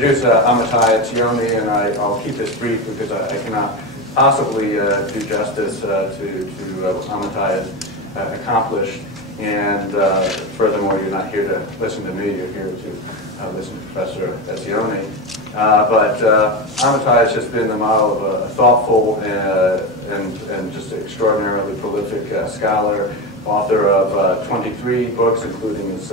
Introduce Amitai Etzioni, and I'll keep this brief because I cannot possibly do justice to what Amitai has accomplished. And furthermore, you're not here to listen to me, you're here to listen to Professor Etzioni. But Amitai has just been the model of a thoughtful and just extraordinarily prolific scholar, author of 23 books, including his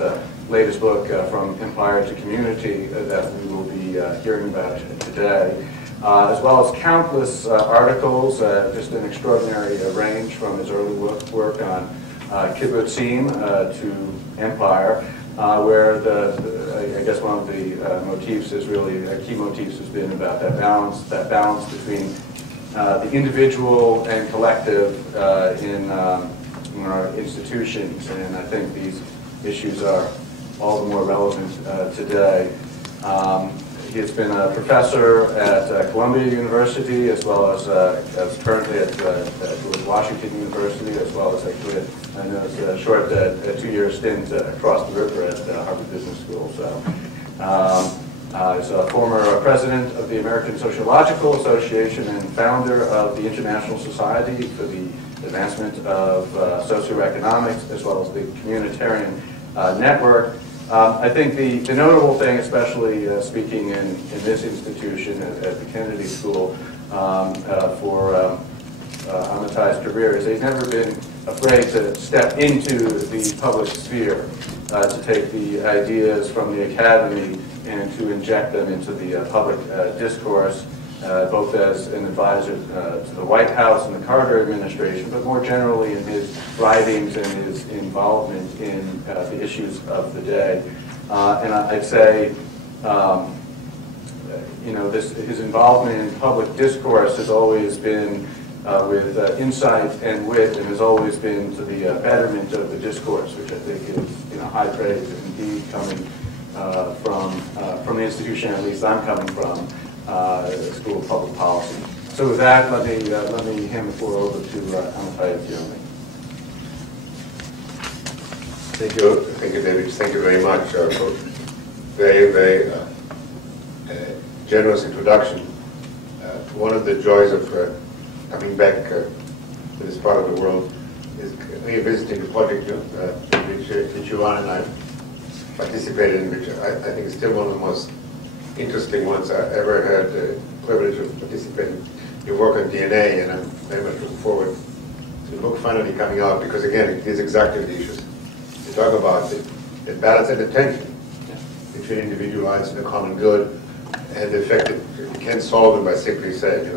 latest book, From Empire to Community, that we will be hearing about today, as well as countless articles, just an extraordinary range from his early work on kibbutzim to empire, where I guess one of the motifs is really, key motifs has been about that balance between the individual and collective in our institutions, and I think these issues are all the more relevant today. He has been a professor at Columbia University, as well as currently at George Washington University, as well as actually a short 2-year stint across the river at Harvard Business School. So he's a former president of the American Sociological Association and founder of the International Society for the Advancement of Socioeconomics, as well as the Communitarian Network. I think the notable thing, especially speaking in this institution at the Kennedy School for Amitai's career, is he's never been afraid to step into the public sphere, to take the ideas from the academy and to inject them into the public discourse, both as an advisor to the White House and the Carter administration, but more generally in his writings and his involvement in the issues of the day. And I'd say, his involvement in public discourse has always been with insight and wit, and has always been to the betterment of the discourse, which I think is high praise, indeed, coming from the institution, at least I'm coming from, the School of Public Policy. So with that, let me hand the floor over to Amitai Etzioni. Thank you, David. Thank you very much for very, very generous introduction. One of the joys of coming back to this part of the world is revisiting the project which you and I participated in, which I think is still one of the most interesting ones I ever had the privilege of participating in your work on DNA, and I'm very much looking forward to the book finally coming out, because again, it is exactly the issues you talk about, the balance and the tension between individual rights and the common good, and the fact that you can't solve them by simply saying,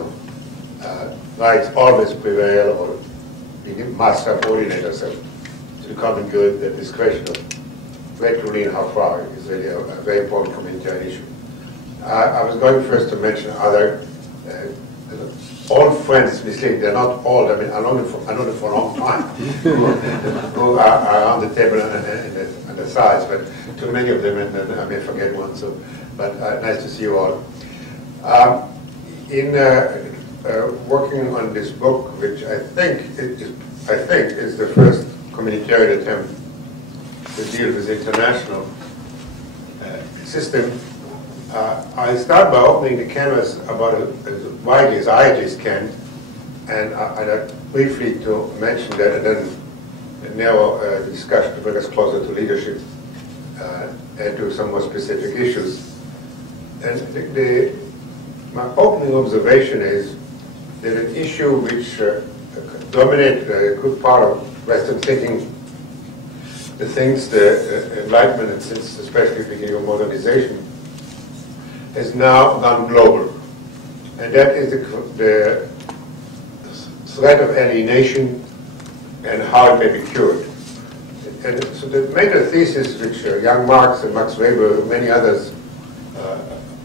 rights always prevail, or we must subordinate ourselves to the common good. That this question of where to lean, how far, is really a very important communitarian issue. I was going first to mention other old friends. They're not old. I mean, I know them for a long time, who are on the table and the sides, but too many of them, and I may forget one. So, but nice to see you all. In working on this book, which I think is the first communitarian attempt to deal with the international system. I start by opening the canvas about as widely as I just can, and I'd briefly to mention that, and then a narrow discussion to bring us closer to leadership and to some more specific issues. And my opening observation is that an issue which dominated a good part of Western thinking, the Enlightenment, and since especially the beginning of modernization, has now gone global, and that is the threat of alienation and how it may be cured. And so the major thesis which young Marx and Max Weber and many others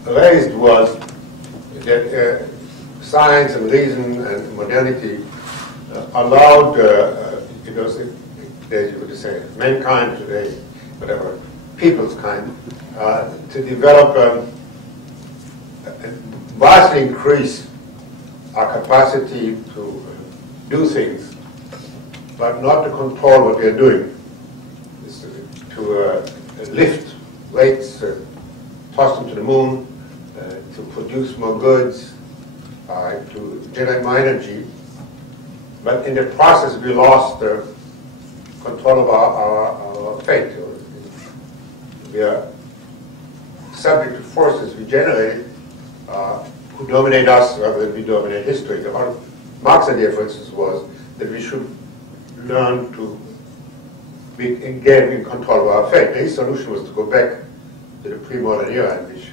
raised was that science and reason and modernity allowed, you would say, mankind today, whatever, people's kind, to develop vastly increase our capacity to do things, but not to control what we are doing. To lift weights, toss them to the moon, to produce more goods, to generate more energy, but in the process we lost control of our fate. We are subject to forces we generated who dominate us rather than we dominate history. Marx's idea, for instance, was that we should learn to get in control of our fate. His solution was to go back to the pre-modern era, in which,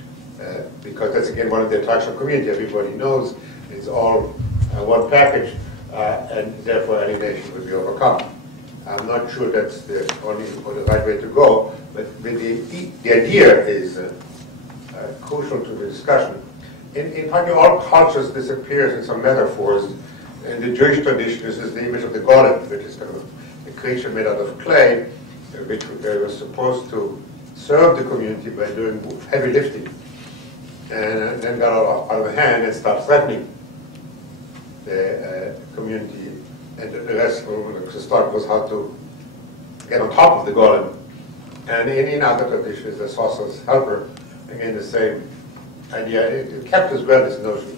because that's again one of the attractions of community. Everybody knows it's all one package, and therefore alienation will be overcome. I'm not sure that's the only or the right way to go, but the idea is crucial to the discussion. In fact, all cultures disappears in some metaphors. In the Jewish tradition, this is the image of the golem, which is kind of a creature made out of clay, which was supposed to serve the community by doing heavy lifting, and then got out of hand and started threatening the community. And the rest of the start was how to get on top of the golem. And in other traditions, the sorcerer's helper, again the same idea. It kept as well this notion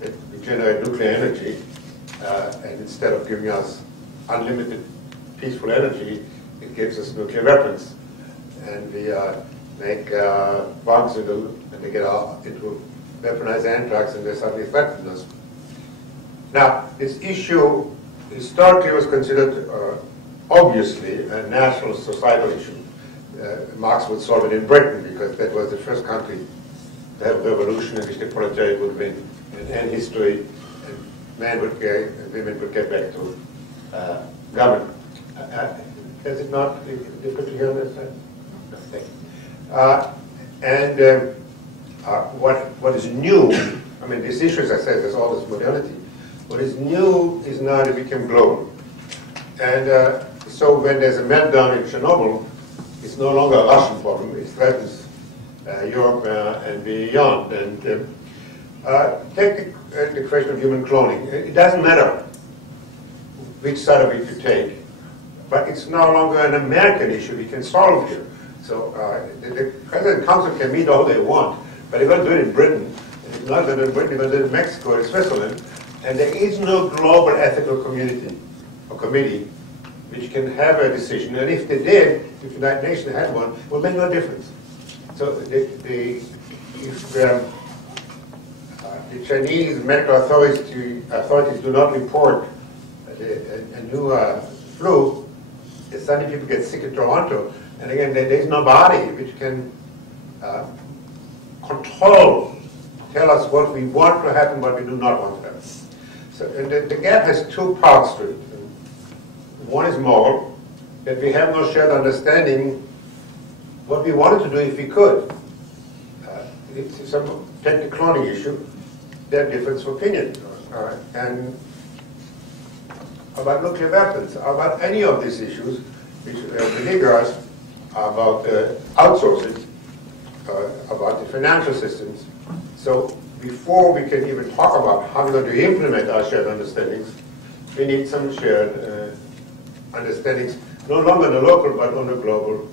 that we generate nuclear energy, and instead of giving us unlimited peaceful energy, it gives us nuclear weapons. And we make bombs and they get into weaponized anthrax and they suddenly threaten us. Now, this issue historically was considered obviously a national societal issue. Marx would solve it in Britain because that was the first country to have a revolution in which the proletariat would win and end history, and men would get, and women would get back to government. Is it not difficult to hear on this side? No, thank you. What is new, I mean, this issue, as I said, there's all this modernity. What is new is now that it became global. And so when there's a meltdown in Chernobyl, it's no longer a Russian problem. It threatens Europe and beyond. And take the question of human cloning. It doesn't matter which side of it you take, but it's no longer an American issue we can solve here. So the President Council can meet all they want, but they're going to do it in Britain. And if not going to do it in Britain, they're going to do it in Mexico and Switzerland. And there is no global ethical community or committee which can have a decision. And if they did, if the United Nations had one, it would make no difference. So if the Chinese medical authorities do not report a new flu, suddenly people get sick in Toronto. And again, there is nobody which can tell us what we want to happen, what we do not want to happen. So and the gap has two parts to it. One is moral, that we have no shared understanding what we wanted to do if we could. It's some take the cloning issue, there are difference of opinion. And about nuclear weapons, about any of these issues, which beleaguer us, about outsourcing, about the financial systems. So before we can even talk about how we're going to implement our shared understandings, we need some shared understandings, no longer on the local but on the global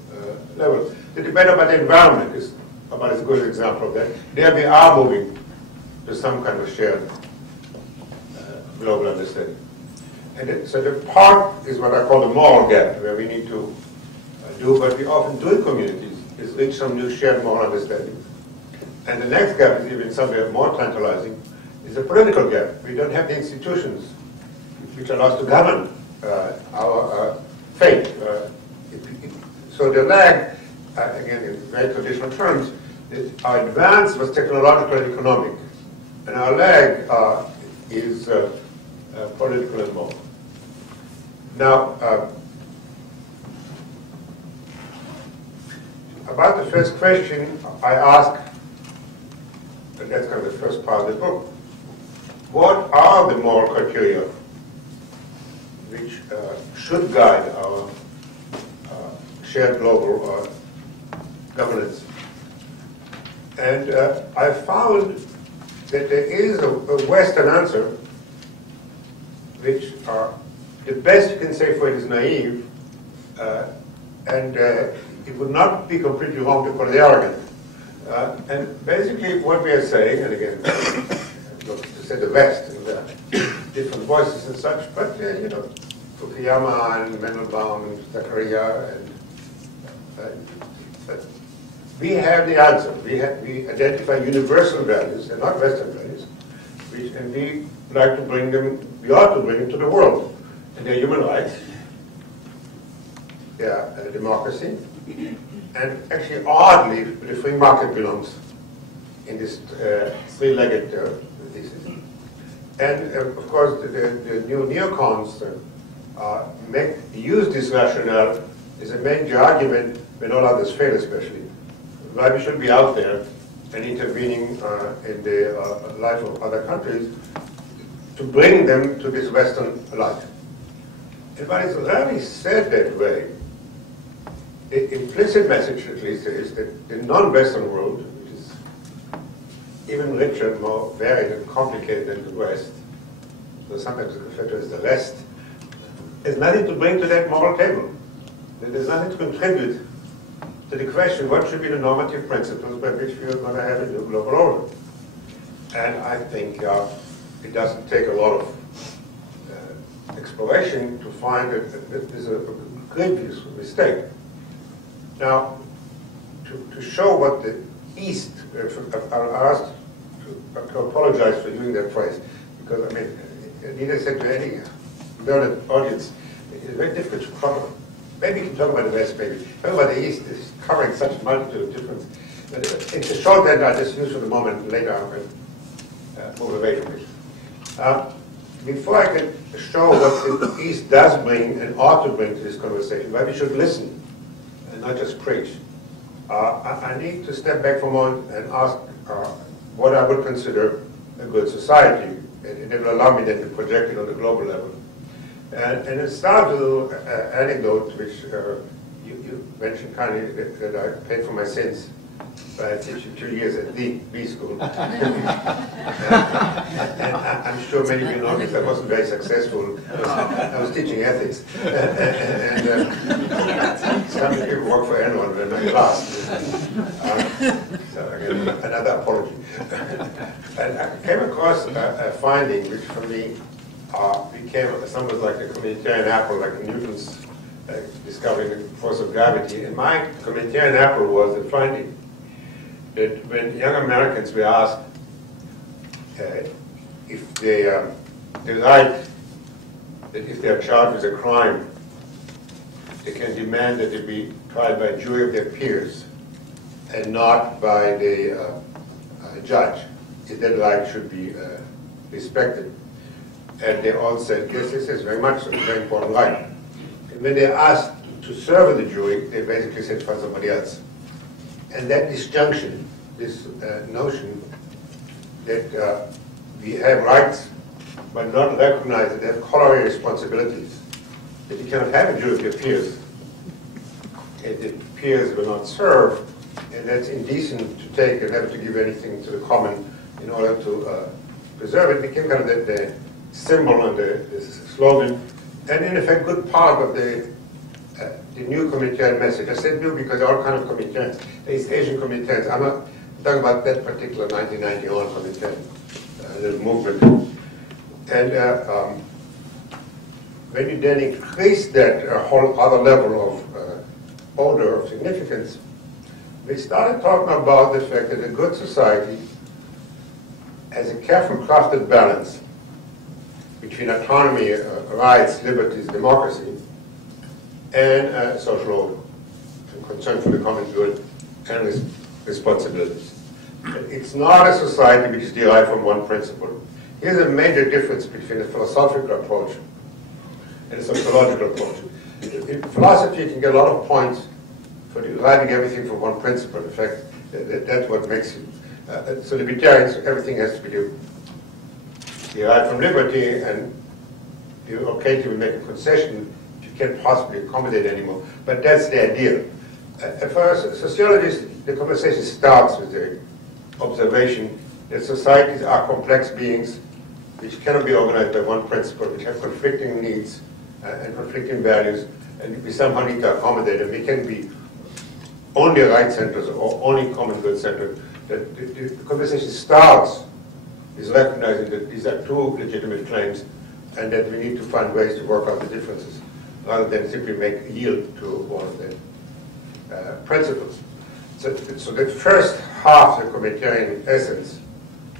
level. The debate about the environment is about as good an example of that. There we are moving to some kind of shared global understanding. And so the part is what I call the moral gap, where we need to do what we often do in communities, is reach some new shared moral understanding. And the next gap is even somewhere more tantalizing, is a political gap. We don't have the institutions which allow us to govern our fate. So the lag, again in very traditional terms, our advance was technological and economic. And our lag is political and moral. Now, about the first question, I ask, and that's kind of the first part of the book, what are the moral criteria which should guide our shared global governance? And I found that there is a Western answer, which the best you can say for it is naive, and it would not be completely wrong to call it arrogant. And basically what we are saying, and again, not to say the West, there are different voices and such, but you know, Fukuyama and Mendelbaum and Zakaria, and we have the answer. We identify universal values, and not Western values, and we like to bring them, we ought to bring them to the world. And they're human rights, they are democracy, and actually oddly, the free market belongs in this three-legged thesis. And of course, the new neocons use this rationale as a major argument when all others fail, especially. Why we should be out there and intervening in the life of other countries to bring them to this Western light. And when it's rarely said that way, the implicit message, at least, is that the non-Western world, which is even richer, more varied and complicated than the West, so sometimes referred to as the rest, has nothing to bring to that moral table. There's nothing to contribute to the question, what should be the normative principles by which we are going to have a new global order? And I think it doesn't take a lot of exploration to find that there's a grievous mistake. Now, to show what the East, I'll ask to apologize for using that phrase, because I mean, neither said to any learned audience, it's very difficult to cover. Maybe you can talk about the West, maybe. Talk about the East is covering such a multitude of different. It's a short that I just use for the moment. Later I will move away from it. Before I can show what the East does bring and ought to bring to this conversation, why we should listen and not just preach, I need to step back for a moment and ask what I would consider a good society. And it will allow me then to project it on the global level. And it starts with a little anecdote, which you mentioned kindly, that I paid for my sins by teaching 2 years at the B school. and I'm sure many of you know this, I wasn't very successful. I was teaching ethics. and some people work for anyone in my class. So again, another apology. And I came across a finding which for me became somewhat like a communitarian apple, like Newton's discovering the force of gravity. And my communitarian apple was the finding that when young Americans were asked if they liked that if they are charged with a crime, they can demand that they be tried by a jury of their peers and not by the judge, if that right should be respected. And they all said, yes, this is very much so, a very important right. And when they asked to serve the jury, they basically said, find somebody else. And that disjunction, this notion that we have rights, but not recognize that they have corollary responsibilities, that you cannot have a jury of your peers, and that peers will not serve, and that's indecent to take and have to give anything to the common in order to preserve it, became kind of the symbol and the slogan, and in effect, good part of the new communitarian message. I said new because there are all kinds of communitarians. There's Asian communitarians. I'm not talking about that particular 1991 communitarian little movement. And when you then increase that whole other level of order of significance, we started talking about the fact that a good society has a carefully crafted balance between autonomy, rights, liberties, democracy, and social order, and concern for the common good and responsibilities. It's not a society which is derived from one principle. Here's a major difference between a philosophical approach and a sociological approach. In philosophy, you can get a lot of points for deriving everything from one principle. In fact, that's what makes you. So libertarians, everything has to be derived from liberty, and you occasionally make a concession if you can't possibly accommodate anymore. But that's the ideal. For a sociologist, the conversation starts with the observation that societies are complex beings which cannot be organized by one principle, which have conflicting needs and conflicting values, and we somehow need to accommodate them. We can be only right centers or only common good centers. The conversation starts is recognizing that these are two legitimate claims and that we need to find ways to work out the differences rather than simply make yield to one of the principles. So the first half of the communitarian essence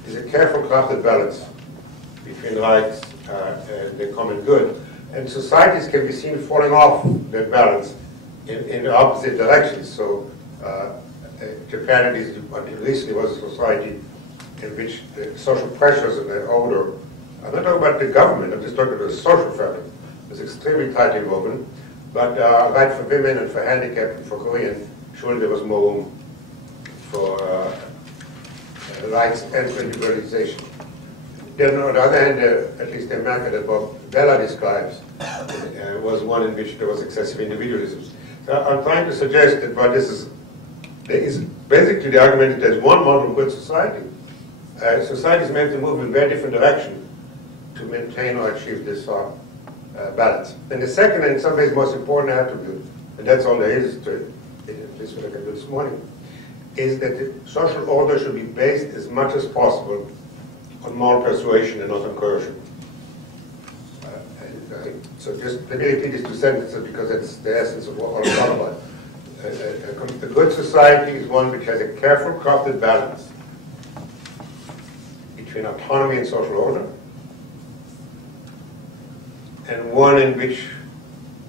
is a careful crafted balance between rights and the common good. And societies can be seen falling off that balance in the opposite directions. So Japan recently was a society in which the social pressures and the order, I'm not talking about the government, I'm just talking about the social fabric, was extremely tightly woven. But right for women and for handicapped and for Korean, surely there was more room for rights and for individualization. Then on the other hand, at least the America that Bob Bella describes was one in which there was excessive individualism. So I'm trying to suggest that what this is, there is basically the argument that there's one model of good society. Society is meant to move in very different direction to maintain or achieve this balance. And the second and in some ways most important attribute, and that's all there is to it, this is what I can do this morning, is that the social order should be based as much as possible on moral persuasion and not on coercion. So just let me repeat these two sentences because that's the essence of what I'm talking about. A good society is one which has a careful crafted balance between autonomy and social order, and one in which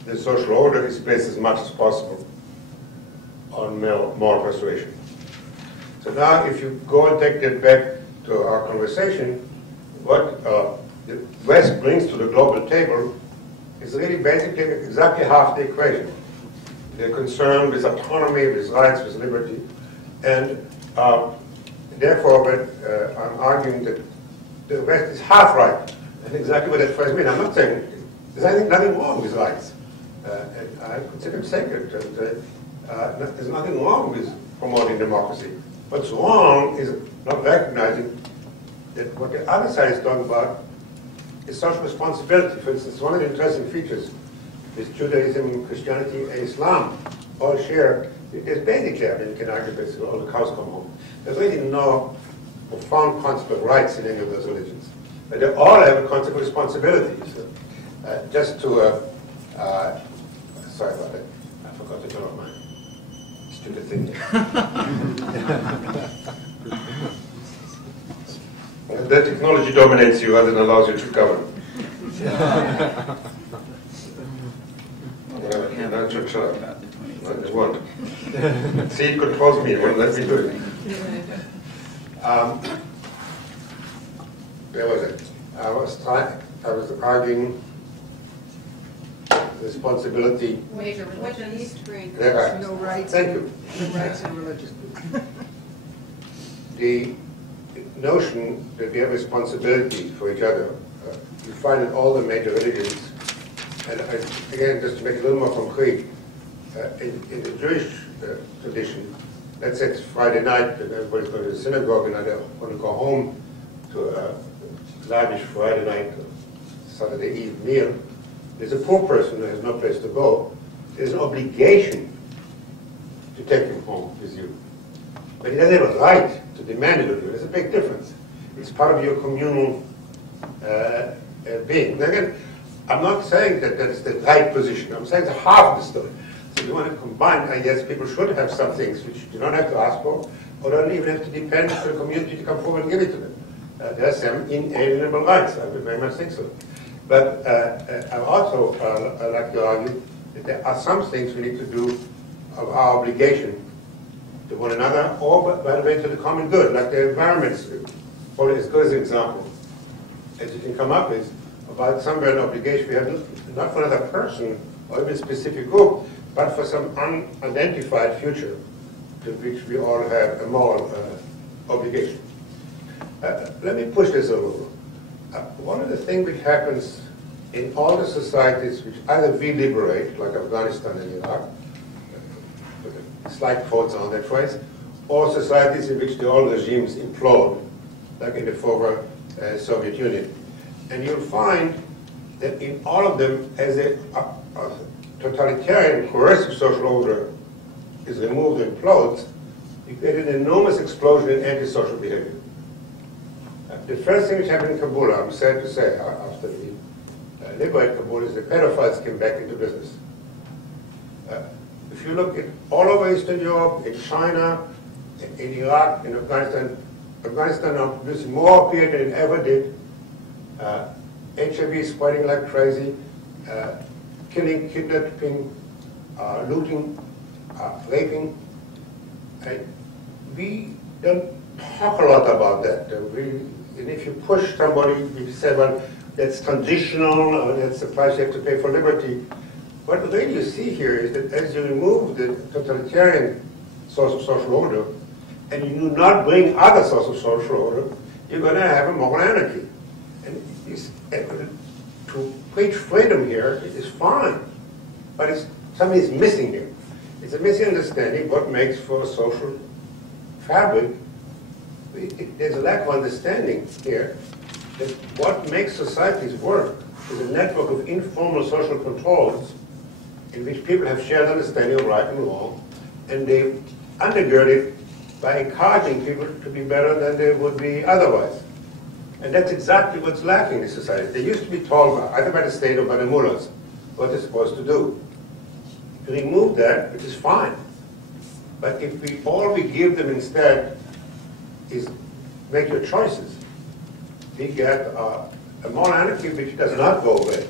the social order is based as much as possible on moral persuasion. So now if you go and take that back to our conversation, what the West brings to the global table is really basically exactly half the equation. They're concerned with autonomy, with rights, with liberty, and therefore I'm arguing that the West is half right. And exactly what that phrase means. I'm not saying there's nothing wrong with rights. I consider them sacred. And, there's nothing wrong with promoting democracy. What's wrong is not recognizing that what the other side is talking about is social responsibility. For instance, one of the interesting features is Judaism, Christianity, and Islam all share. There's basically, I mean, you can argue basically all the cows come home. There's really no profound concept of rights in any of those religions. But they all have a concept of responsibility. So, just to, sorry about that, I forgot to turn off my stupid thing. That technology dominates you rather than allows you to govern. Not to shut up. Not to want. See, it controls me. It won't let me do it. Where was it? I was arguing responsibility. Major religions. Right. No rights. Thank you. No rights and religion. The notion that we have responsibility for each other, you find in all the major religions, and again, just to make it a little more concrete, in the Jewish tradition, let's say it's Friday night and everybody's going to the synagogue and they want to go home to a lavish Friday night, Saturday Eve meal. There's a poor person who has no place to go. There's an obligation to take him home with you. But he doesn't have a right to demand it of you. There's a big difference. It's part of your communal being. Now again, I'm not saying that that's the right position. I'm saying it's half of the story. So you want to combine, I guess people should have some things which you don't have to ask for, or don't even have to depend on the community to come forward and give it to them. There are some inalienable rights. I would very much think so. But I also like to argue that there are some things we need to do of our obligation to one another, or by the way, to the common good, like the environment's probably as good as an example as you can come up with about somewhere an obligation we have, not for another person or even a specific group, but for some unidentified future to which we all have a moral obligation. Let me push this a little. One of the things which happens in all the societies which either we liberate, like Afghanistan and Iraq, slight quotes on that phrase, or societies in which the old regimes implode, like in the former Soviet Union. And you'll find that in all of them, as a totalitarian, coercive social order is removed and implodes, you get an enormous explosion in antisocial behavior. The first thing which happened in Kabul, I'm sad to say, after we liberated Kabul, is the pedophiles came back into business. If you look at all over Eastern Europe, in China, in Iraq, in Afghanistan, Afghanistan are producing more opiate than it ever did. HIV is spreading like crazy, killing, kidnapping, looting, raping. We don't talk a lot about that. And if you push somebody, you say, well, that's conditional, or that's the price you have to pay for liberty. What really you see here is that as you remove the totalitarian source of social order, and you do not bring other sources of social order, you're going to have a moral anarchy. And to preach freedom here is fine, but something is missing here. It's a misunderstanding what makes for a social fabric. There's a lack of understanding here that what makes societies work is a network of informal social controls in which people have shared understanding of right and wrong, and they undergird it by encouraging people to be better than they would be otherwise. And that's exactly what's lacking in society. They used to be told, either by the state or by the mullahs, what they're supposed to do. To remove that, which is fine. But if all we give them instead is make your choices, we get a moral anarchy which does not go away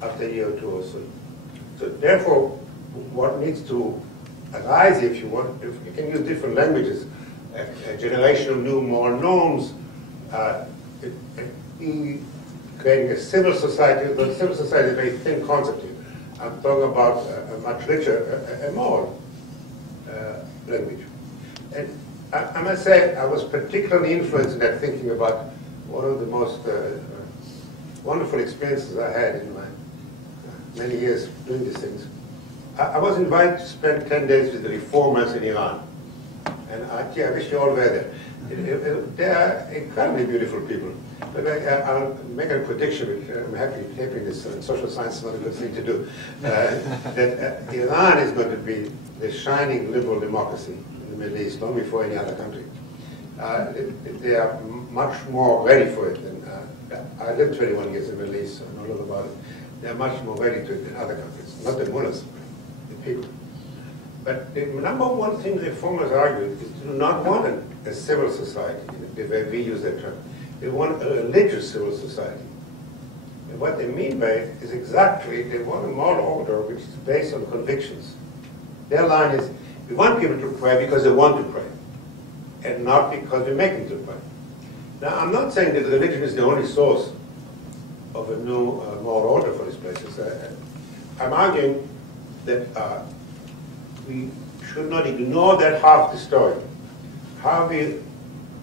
after a year or two or so. So therefore, what needs to arise, if you want, if you can use different languages, a generation of new moral norms, creating a civil society. The civil society is a very thin concept here. I'm talking about a much richer, a moral language. And I must say, I was particularly influenced in that thinking about one of the most wonderful experiences I had in my many years doing these things. I was invited to spend 10 days with the reformers in Iran. And I wish you all were there. They are incredibly beautiful people. But I'll make a prediction, which I'm happy taping this, social science is not a good thing to do, that Iran is going to be the shining liberal democracy in the Middle East, long before any other country. They are much more ready for it than, I lived 21 years in the Middle East, so I know a lot about it. They're much more ready to it than other countries, not the mullahs, the people. But the number one thing the reformers argue is to not want a civil society, the way we use that term. They want a religious civil society. And what they mean by it is exactly, they want a moral order which is based on convictions. Their line is, we want people to pray because they want to pray, and not because we make them to pray. Now, I'm not saying that religion is the only source of a new moral order for these places. I'm arguing that we should not ignore that half the story. How we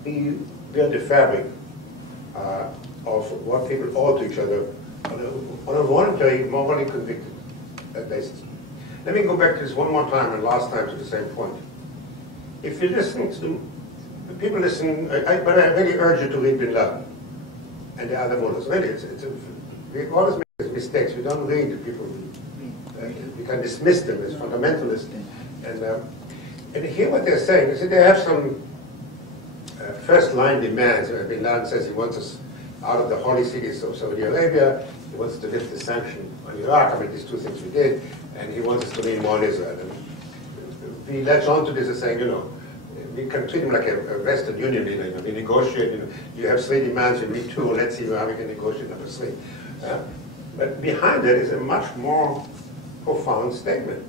build the fabric of what people owe to each other on a voluntary, morally convicted basis. Let me go back to this one more time and last time to the same point. If you listen to people listen, but I really urge you to read Bin Laden and the other mullahs. Really, we always make mistakes. We don't read the people. We can dismiss them as fundamentalists. And hear what they're saying. They say they have some first-line demands. Bin Laden says he wants us out of the holy cities of Saudi Arabia. He wants to lift the sanction on Iraq. I mean, these two things we did. And he wants us to remain more in Israel. And we latch on to this as saying, you know, we can treat him like a Western Union leader. You know, we negotiate. You know, you have 3 demands, you meet 2. Let's see how we can negotiate number 3. But behind that is a much more profound statement.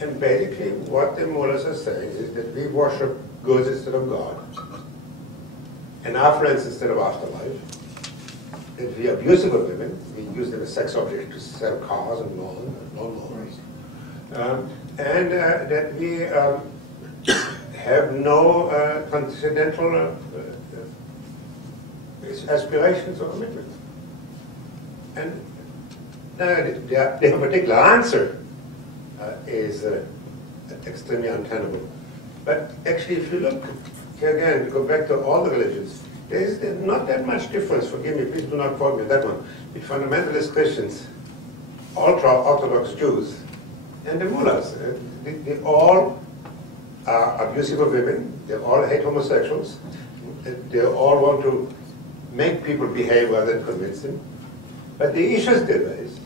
And basically, what the mullahs are saying is that we worship goods instead of God, and affluence instead of afterlife. That we are abusive of women. We use them as sex objects to sell cars and lawnmowers. And that we have no transcendental aspirations or commitments. And their particular answer is extremely untenable. But actually, if you look, again, to go back to all the religions, there is not that much difference, forgive me, please do not quote me on that one, with fundamentalist Christians, ultra-Orthodox Jews, and the mullahs. They all are abusive of women. They all hate homosexuals. They all want to make people behave rather than convince them. But the issues they raise,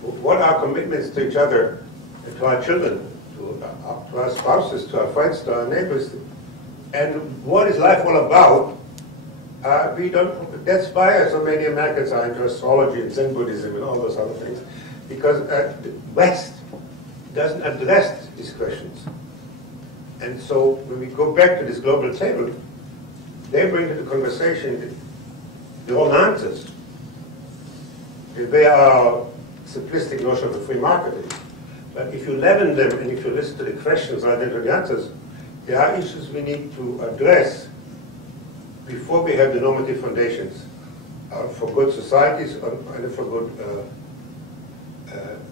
what are commitments to each other, to our children, to our spouses, to our friends, to our neighbors, and what is life all about? We don't. That's why so many Americans are into astrology and Zen Buddhism and all those other things, because the West doesn't address these questions. And so when we go back to this global table, they bring to the conversation the wrong answers. They are simplistic notion of a free market is. But if you leaven them and if you listen to the questions rather than to the answers, there are issues we need to address before we have the normative foundations for good societies and for good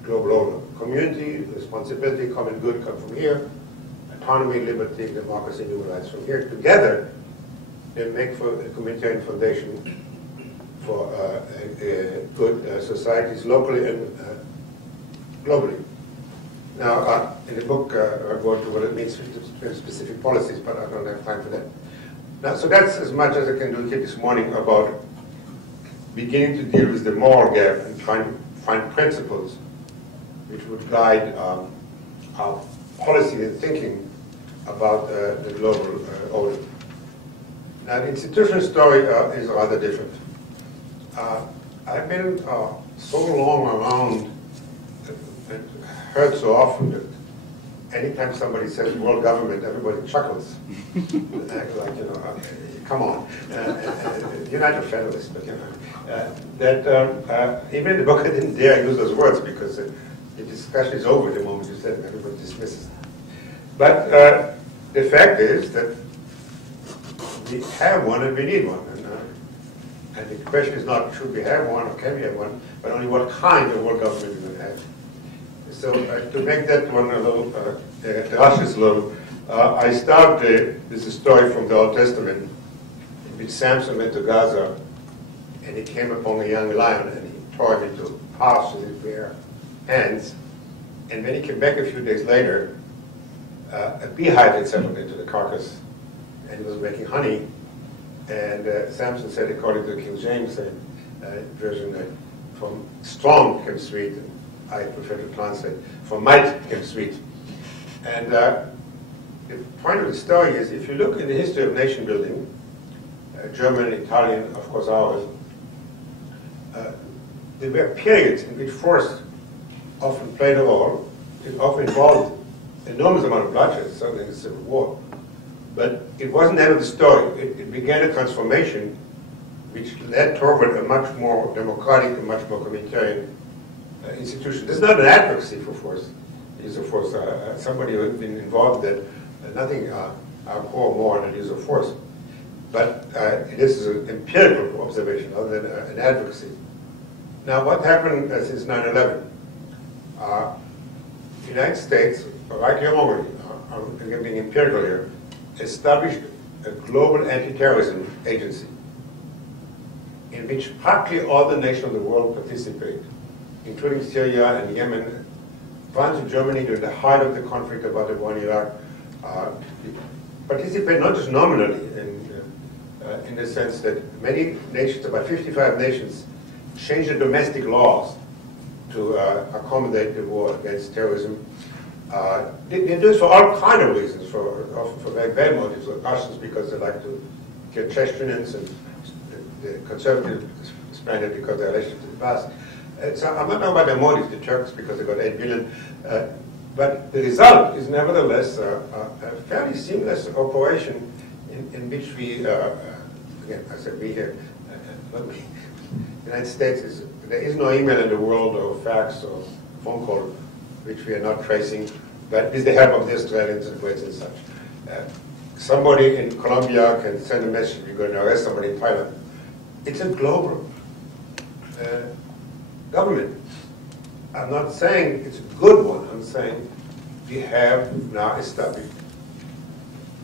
global order. Community, responsibility, common good come from here. Autonomy, liberty, democracy, human rights from here. Together, they make for a communitarian foundation for good societies locally and globally. Now, in the book, I go into what it means to specific policies, but I don't have time for that. Now, so that's as much as I can do here this morning about beginning to deal with the moral gap and trying to find principles which would guide our policy and thinking about the global order. Now, the institutional story is rather different. I've been so long around and heard so often that anytime somebody says world government, everybody chuckles. Like, you know, come on. You're not a federalist, but you know. Even in the book I didn't dare use those words because the discussion is over the moment you said it, everybody dismisses it. But the fact is that we have one and we need one. And the question is not should we have one or can we have one, but only what kind of world government we will have. So to make that one a little, rush this a little, I start with a story from the Old Testament in which Samson went to Gaza and he came upon a young lion and he tore him into halves with his bare hands. And when he came back a few days later, a beehive had settled into the carcass and he was making honey. And Samson said, according to the King James version, from strong came sweet. And I prefer to translate, from might came sweet. And the point of the story is, if you look in the history of nation building, German, Italian, of course ours, there were periods in which force often played a role. It often involved enormous amount of bloodshed, certainly in the Civil War. But it wasn't the end of the story. It began a transformation which led toward a much more democratic and much more communitarian institution. There's not an advocacy for force. Use of force. Somebody who has been involved in that, nothing abhor more than use of force. But this is an empirical observation rather than an advocacy. Now, what happened since 9/11? The United States, rightly or wrongly, I'm being empirical here, established a global anti-terrorism agency in which practically all the nations of the world participate, including Syria and Yemen. France and Germany, during the height of the conflict about the war in Iraq, participate not just nominally in the sense that many nations, about 55 nations, changed the domestic laws to accommodate the war against terrorism. They do this for all kinds of reasons, often for very bad motives, like Russians because they like to get Chechenians, and the conservatives spend it because they're related to the past. So I'm not talking about their motives, the Turks because they got 8 billion, but the result is nevertheless a fairly seamless operation in which we, again, I said we here, but we, the United States there is no email in the world or fax or phone call which we are not tracing, but with the help of the Australians and Brits and such. Somebody in Colombia can send a message, we're going to arrest somebody in Thailand. It's a global government. I'm not saying it's a good one, I'm saying we have now established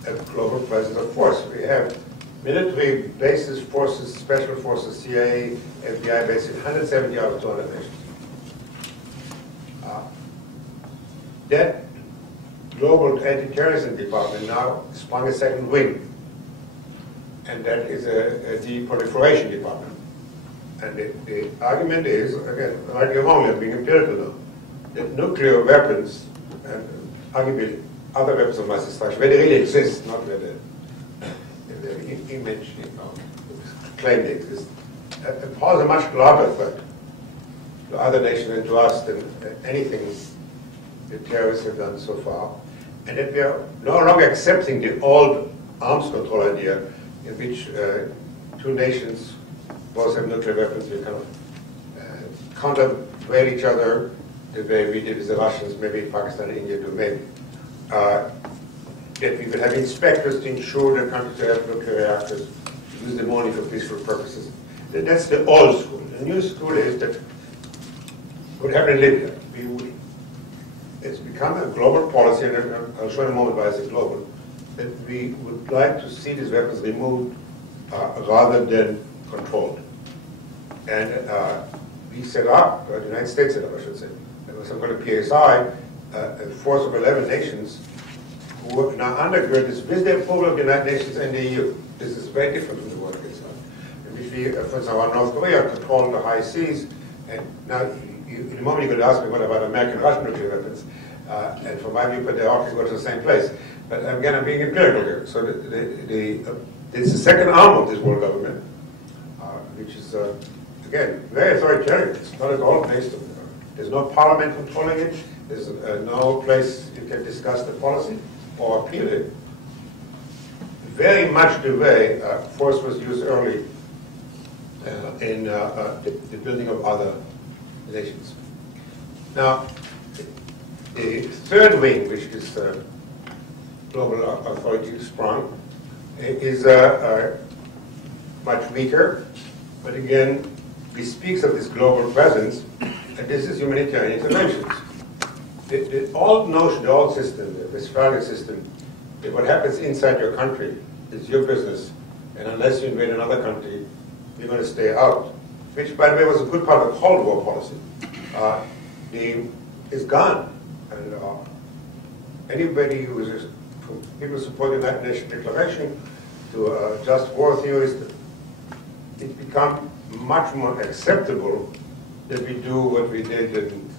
a global presence of force. We have military bases, forces, special forces, CIA, FBI bases, 170 out of 200 nations. that global anti-terrorism department now sprung a second wing, and that is a deproliferation department. And the argument is, again, rightly or wrongly, I'm being empirical now, that nuclear weapons and arguably other weapons of mass destruction, where they really exist, not where the image, claim they exist, pose a much larger threat to other nations and to us than anything the terrorists have done so far, and that we are no longer accepting the old arms control idea in which two nations both have nuclear weapons, we kind of counterweigh each other the way we did with the Russians, maybe Pakistan and India do, maybe. That we will have inspectors to ensure that countries that have nuclear reactors use them only for peaceful purposes. That's the old school. The new school is that what happened in Libya. It's become a global policy, and I'll show in a moment why it's global, that we would like to see these weapons removed rather than controlled. And we set up, the United States set up, I should say, there was some kind of PSI, a force of 11 nations who are now undergirded this with the approval of the United Nations and the EU. This is very different from the world PSI. And which we, for example, North Korea control the high seas, and now in a moment you could ask me what about American-Russian nuclear weapons, and from my viewpoint they often go to the same place. But again, I'm being empirical here. So it's the second arm of this world government, which is, again, very authoritarian. It's not at all based on, there's no parliament controlling it, there's no place you can discuss the policy or appeal it. Very much the way force was used early in the building of other nations. Now, the third wing, which is global authority sprung, is much weaker, but again, bespeaks of this global presence, and this is humanitarian interventions. The old notion, the old system, the Westphalian system, that what happens inside your country is your business, and unless you invade another country, you're going to stay out, which, by the way, was a good part of the Cold War policy, is gone. And anybody who is, from people who support the United Nations Declaration to just war theorists, it's become much more acceptable that we do what we did in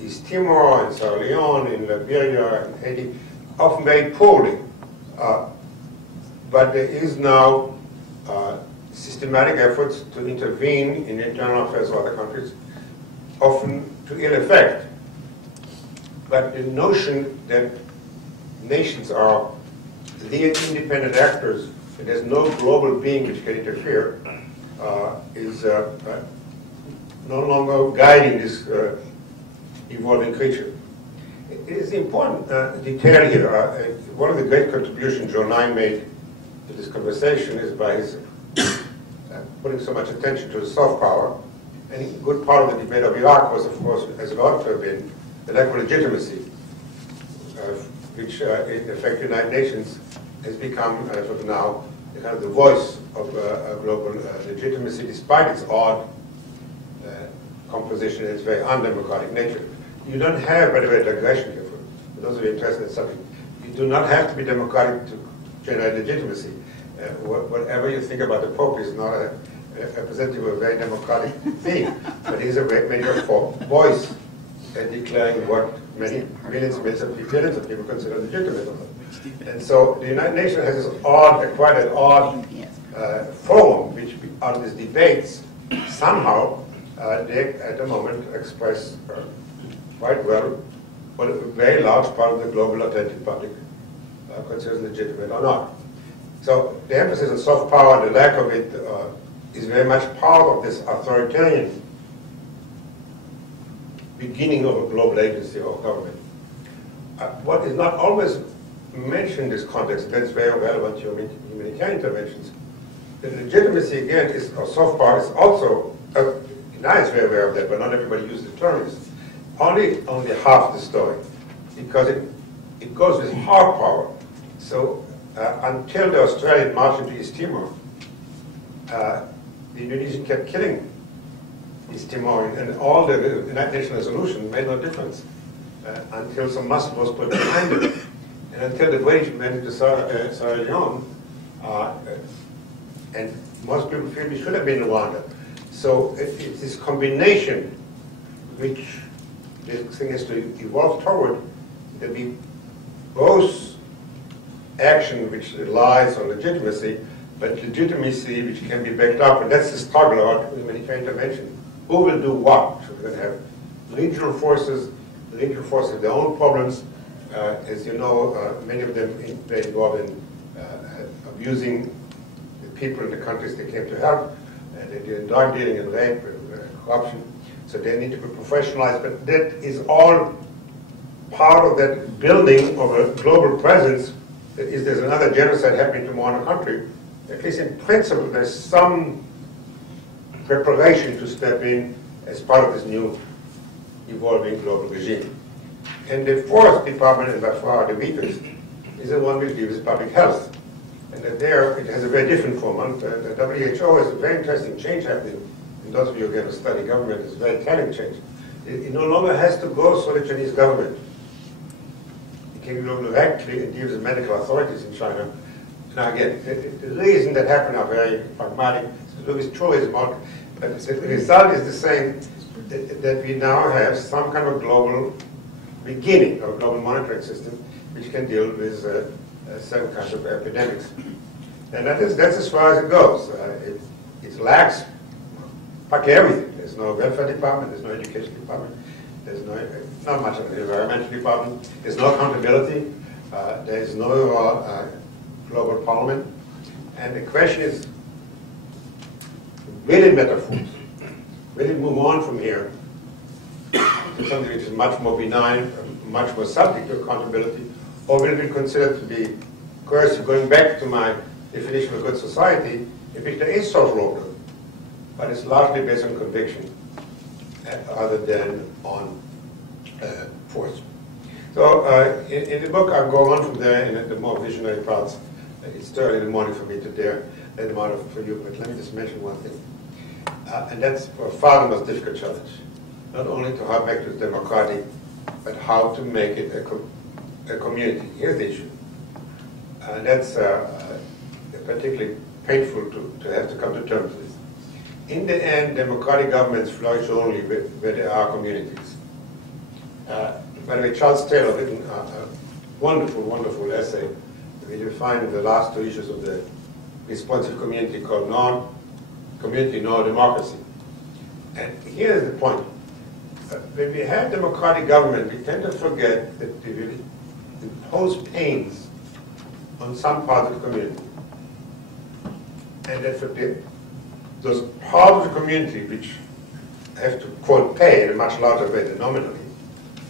East Timor, in Sierra Leone, in Liberia, in Haiti, often very poorly. But there is now systematic efforts to intervene in the internal affairs of other countries, often to ill effect. But the notion that nations are the independent actors, and there's no global being which can interfere, is no longer guiding this evolving creature. It is important detail here. One of the great contributions Joe Nye made to this conversation is by his putting so much attention to the soft power. And a good part of the debate of Iraq was, of course, as it ought to have been, the lack of legitimacy, which in effect the United Nations has become, as of now, kind of the voice of global legitimacy, despite its odd composition and its very undemocratic nature. You don't have, by the way, digression here, for those of you interested in something, you do not have to be democratic to generate legitimacy. Whatever you think about the Pope is not a representative of a very democratic being, but he is a major voice declaring what many millions and millions of people consider legitimate. And so the United Nations has this odd, quite an odd forum, which out of these debates, somehow they at the moment express quite well what a very large part of the global attentive public considers legitimate or not. So the emphasis on soft power, the lack of it, is very much part of this authoritarian beginning of a global agency or government. What is not always mentioned in this context, that's very relevant to humanitarian interventions, the legitimacy, again, is, or soft power is also, Now is very aware of that, but not everybody uses the term. It's only half the story, because it goes with hard power. So until the Australian marched into East Timor, the Indonesians kept killing East Timor, and all the United Nations resolution made no difference. until some muscle was put behind it, and until the British went into Sierra Leone, and most people feel we should have been Rwanda. So it's this combination which this thing has to evolve toward, that we both action which relies on legitimacy, but legitimacy which can be backed up, and that's the struggle about humanitarian intervention. Who will do what? So we're going to have regional forces. The regional forces have their own problems. As you know, many of them very involved in abusing the people in the countries they came to help, and they do drug dealing and rape and corruption. So they need to be professionalized, but that is all part of that building of a global presence. That is, there's another genocide happening tomorrow in a country. At least in principle, there's some preparation to step in as part of this new evolving global regime. And the fourth department, and by far the weakest, is the one which deals with public health. And that there, it has a very different format. The WHO has a very interesting change happening. And those of you who are going to study government, it's a very telling change. It no longer has to go through the Chinese government. It can go directly and deal with medical authorities in China. Now again, the reason that happened are very pragmatic. It's to do with tourism, but the result is the same, that we now have some kind of global beginning of a global monitoring system which can deal with certain kinds of epidemics. And that's as far as it goes. It lacks practically everything. There's no welfare department, there's no education department, there's not much of an environmental department, there's no accountability, there's no global parliament. And the question is, will it metaphors? Will it move on from here to something which is much more benign, much more subject to accountability, or will it be considered to be coercive, going back to my definition of a good society, in which there is social order, but it's largely based on conviction rather than on force. So in the book, I'll go on from there in the more visionary parts. It's early in the morning for me to dare let them out for you, but let me just mention one thing. And that's for far the most difficult challenge. Not only to how back to democratic, but how to make it a community. Here's the issue. And that's particularly painful to have to come to terms with. In the end, democratic governments flourish only where there are communities. By the way, Charles Taylor written a wonderful, wonderful essay that you find in the last two issues of the Responsive Community called Community, No Democracy. And here's the point. When we have democratic government, we tend to forget that we will impose pains on some part of the community. And that for those parts of the community which have to, quote, pay in a much larger way than nominally,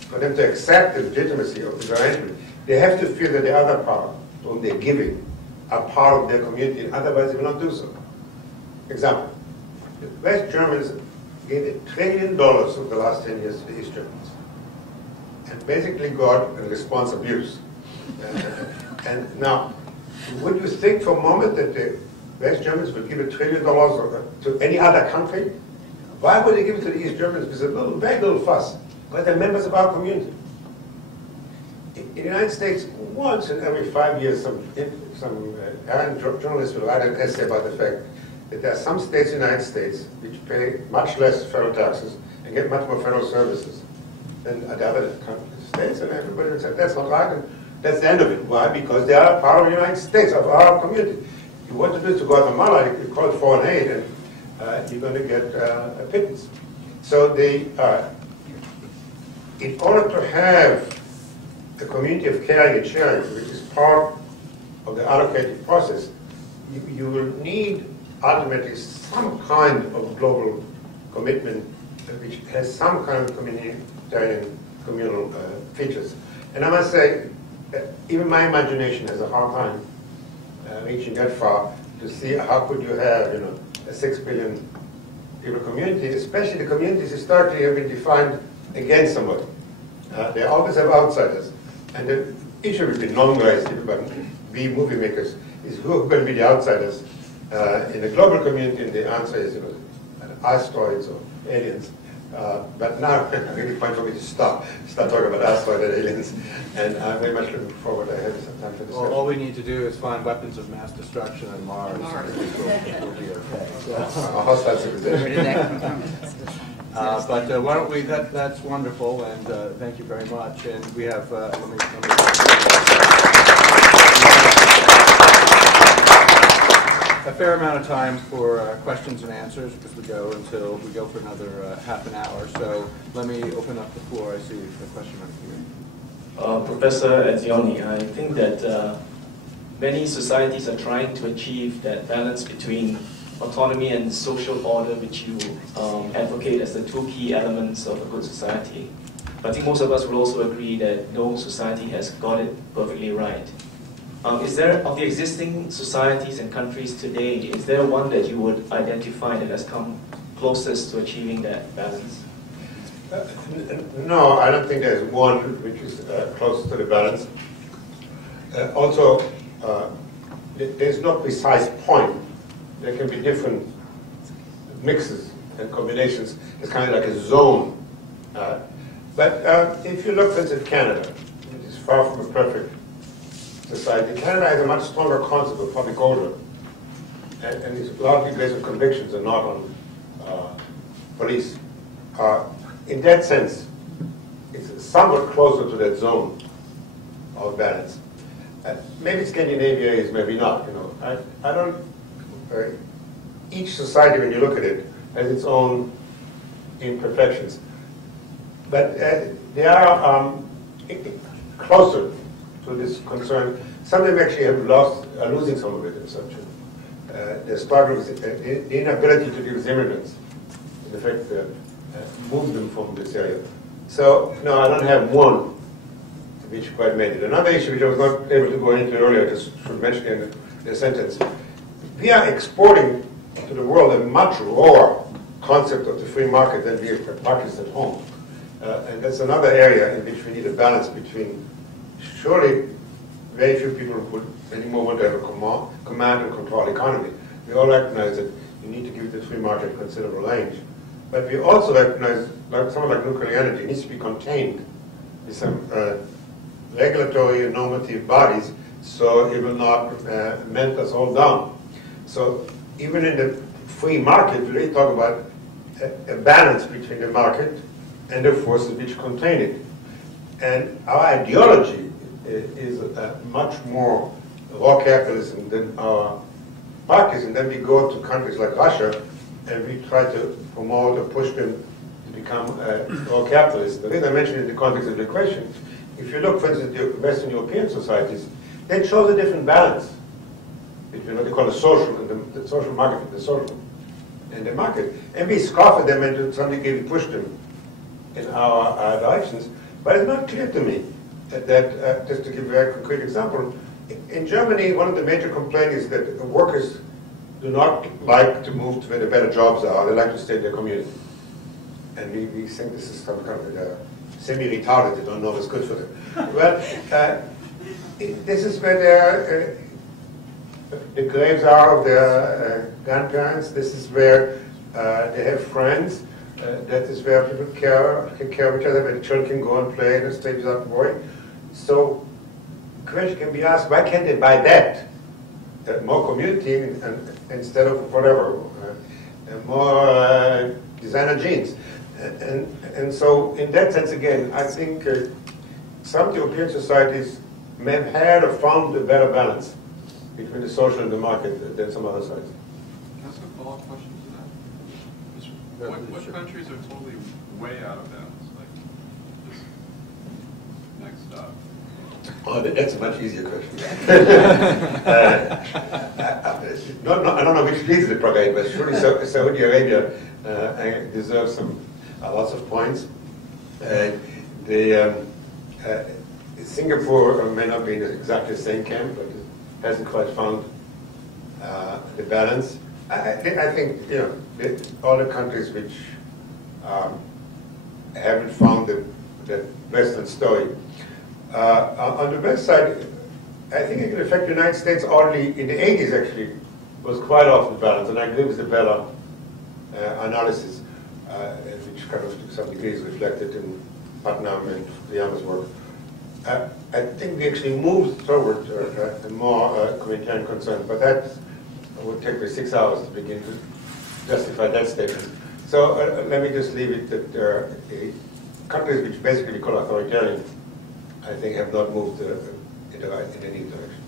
for them to accept the legitimacy of the arrangement, they have to feel that the other part, whom they're giving, are part of their community, and otherwise they will not do so. Example, the West Germans gave $1 trillion over the last 10 years to the East Germans, and basically got a response abuse. And now, would you think for a moment that the West Germans would give $1 trillion to any other country? Why would they give it to the East Germans? With a very little fuss. But they're members of our community. In the United States, once in every 5 years, some errant journalist will write an essay about the fact that there are some states in the United States which pay much less federal taxes and get much more federal services than the other states, and everybody would say, that's not right, and that's the end of it. Why? Because they are part of the United States, of our community. If you want to do it to Guatemala, you call it foreign aid, and you're going to get a pittance. So in order to have a community of caring and sharing, which is part of the allocating process, you will need ultimately some kind of global commitment which has some kind of communitarian communal features. And I must say, even my imagination has a hard time reaching that far to see how could you have, a 6 billion people community, especially the communities historically have been defined against somebody. They always have outsiders. And the issue with the non-race people, but we movie makers, is who are going to be the outsiders in the global community, and the answer is, asteroids or aliens. But now, I think it's time for me to stop talking about asteroid and aliens. And I'm very much looking forward to having some time for discussion. Well, all we need to do is find weapons of mass destruction on Mars. And we'll be okay. So. A hostile civilization. But why don't we, that's wonderful, and thank you very much. And we have, let me a fair amount of time for questions and answers, because we go for another half an hour. So let me open up the floor. I see a question right here. Professor Etzioni, I think that many societies are trying to achieve that balance between autonomy and social order, which you advocate as the two key elements of a good society. But I think most of us will also agree that no society has got it perfectly right. Is there, of the existing societies and countries today, is there one that you would identify that has come closest to achieving that balance? No, I don't think there's one which is close to the balance. Also, there's no precise point. There can be different mixes and combinations. It's kind of like a zone. But if you look, for instance, at Canada, which is far from a perfect society, Canada has a much stronger concept of public order, and it's largely based on convictions and not on police. In that sense, it's somewhat closer to that zone of balance. Maybe Scandinavia is, maybe not. You know, I don't. Each society, when you look at it, has its own imperfections, but they are closer to this concern. Some of them actually have are losing some of it in such the struggle with the inability to deal with immigrants, in effect, move them from this area. So, no, I don't have one which quite made it. Another issue which I was not able to go into earlier, just should mention in a sentence. We are exporting to the world a much rawer concept of the free market than we have practiced at home. And that's another area in which we need a balance between, surely very few people would anymore want to have a command and control economy. We all recognize that you need to give the free market considerable range. But we also recognize, like something like nuclear energy, needs to be contained with some regulatory and normative bodies, so it will not melt us all down. So even in the free market, we really talk about a balance between the market and the forces which contain it. And our ideology is much more raw capitalism than our practice. And then we go to countries like Russia and we try to promote or push them to become raw capitalists. The reason I mentioned in the context of the question, if you look, for instance, at Western European societies, they show a different balance between what they call the social and the social market and the social and the market. And we scoff at them and to some degree we push them in our directions. But it's not clear to me that just to give a very concrete example, in Germany, one of the major complaints is that the workers do not like to move to where the better jobs are. They like to stay in their community. And we think this is some kind of semi-retarded. They don't know what's good for them. Well, this is where the graves are of their grandparents. This is where they have friends. That is where people take care of each other, where the children can go and play in the street without worry. So the question can be asked, why can't they buy that? More community instead of whatever, more designer jeans. And so in that sense, again, I think some European societies may have had or found a better balance between the social and the market than some other sides. Can I ask a follow-up question to that? What countries are totally way out of balance? Like, just next up. Oh, that's a much easier question. I don't know which leads the program, but surely Saudi Arabia deserves some lots of points. Singapore may not be in exactly the same camp, but it hasn't quite found the balance. I think all the countries which haven't found the Western story. On the West side, I think in effect the United States already in the 80s actually was quite off the balance, and I agree with the better analysis. which kind of to some degree is reflected in Putnam and Fukuyama's work. I think we actually moved toward a more communitarian concern, but that would take me 6 hours to begin to justify that statement. So let me just leave it that the countries which basically we call authoritarian, I think, have not moved in any direction.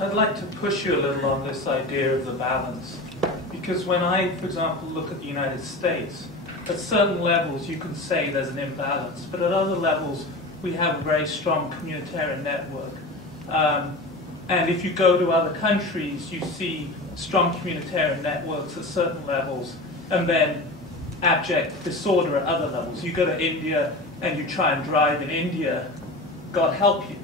I'd like to push you a little on this idea of the balance, because when I, for example, look at the United States, at certain levels you can say there's an imbalance, but at other levels we have a very strong communitarian network. And if you go to other countries, you see strong communitarian networks at certain levels, and then abject disorder at other levels. You go to India and you try and drive in India, God help you.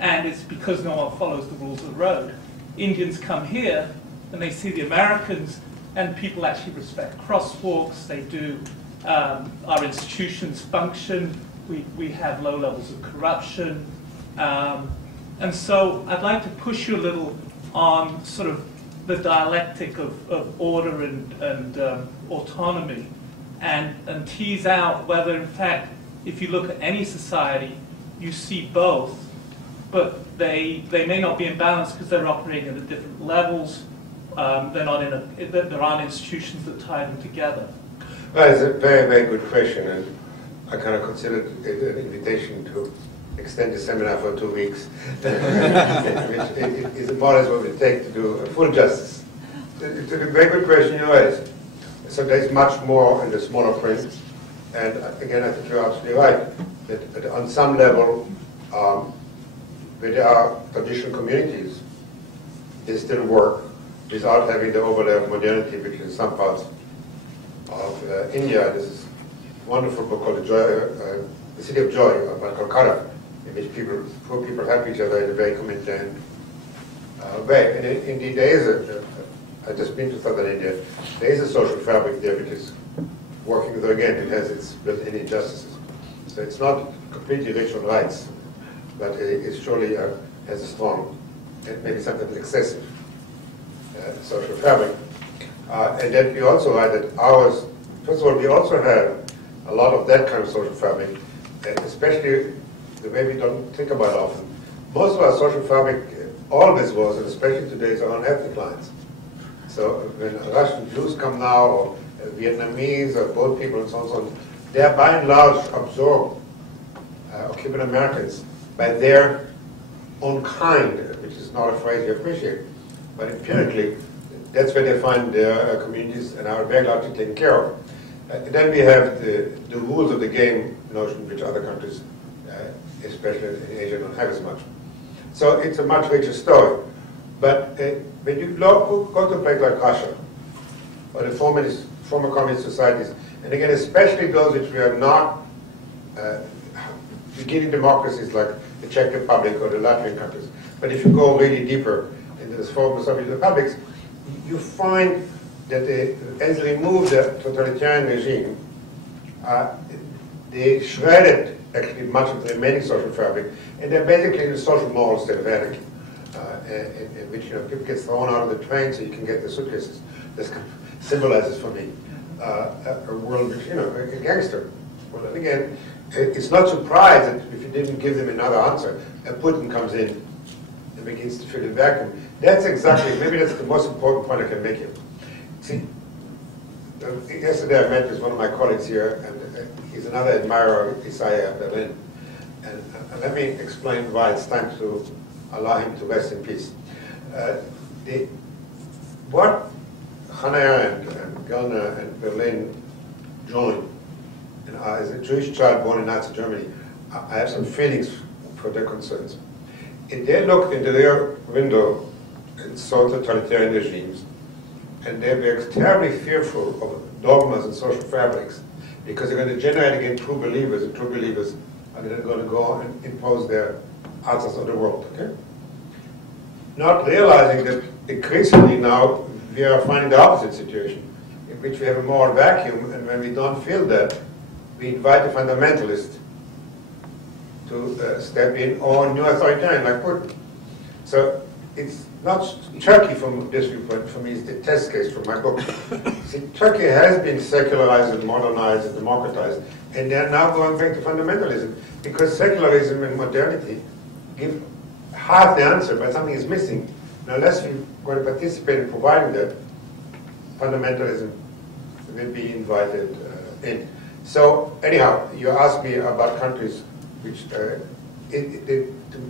And it's because no one follows the rules of the road. Indians come here and they see the Americans, and people actually respect crosswalks. They do, our institutions function. We have low levels of corruption. And so I'd like to push you a little on sort of the dialectic of order and autonomy, and tease out whether, in fact, if you look at any society, you see both, but they may not be in balance because they're operating at different levels. There aren't institutions that tie them together. Well, it's a very, very good question, and I kind of consider it an invitation to extend the seminar for 2 weeks, which is more or less what it would take to do a full justice. It's a very good question you raised. So there's much more in the smaller print, and again, I think you're absolutely right, that on some level, where there are traditional communities, they still work without having the overlay of modernity, which in some parts of India, this is a wonderful book called The City of Joy, by Calcutta, in which poor people help each other in a very communitarian way. And indeed, there is I've just been to southern India, there is a social fabric there which is working, though again, it has its built-in injustices. So it's not completely rich on rights, but it surely has a strong, and maybe sometimes excessive, social fabric. And then we also write that ours, first of all, we also have a lot of that kind of social fabric, and especially the way we don't think about it often. Most of our social fabric always was, and especially today, is on ethnic lines. So when Russian Jews come now, or Vietnamese, or both people and so on and so on, they are by and large absorbed, or Cuban Americans, by their own kind, which is not a phrase you appreciate. But empirically, that's where they find their communities and are very largely taken care of. Then we have the rules of the game notion, which other countries, especially in Asia, don't have as much. So it's a much richer story. But when you go to a place like Russia, or the former communist societies, and again, especially those which were not beginning democracies like the Czech Republic or the Latvian countries, but if you go really deeper into the former Soviet republics, you find that as they moved the totalitarian regime, they shredded actually much of the remaining social fabric, and they're basically in a social moral state of anarchy, in which people get thrown out of the train so you can get the suitcases. This symbolizes for me a world which, a gangster. Well, and again, it's not surprised that if you didn't give them another answer, Putin comes in and begins to fill the vacuum. That's exactly, maybe that's the most important point I can make here. See, yesterday I met with one of my colleagues here, and he's another admirer of Isaiah Berlin. And let me explain why it's time to allow him to rest in peace. What Hannah Arendt and Gellner and Berlin joined, and as a Jewish child born in Nazi Germany, I have some feelings for their concerns. If they looked into their window and saw totalitarian regimes, and they were terribly fearful of dogmas and social fabrics, because they're going to generate again true believers, and true believers are going to go and impose their answers on the world. Okay? Not realizing that increasingly now we are finding the opposite situation, in which we have a moral vacuum, and when we don't feel that, we invite the fundamentalist to step in, or new authoritarian like Putin. So it's not Turkey from this viewpoint. For me, it's the test case from my book. See, Turkey has been secularized and modernized and democratized, and they're now going back to fundamentalism, because secularism and modernity give half the answer, but something is missing. Now, unless we want to participate in providing that, fundamentalism will be invited in. So, anyhow, you asked me about countries which, to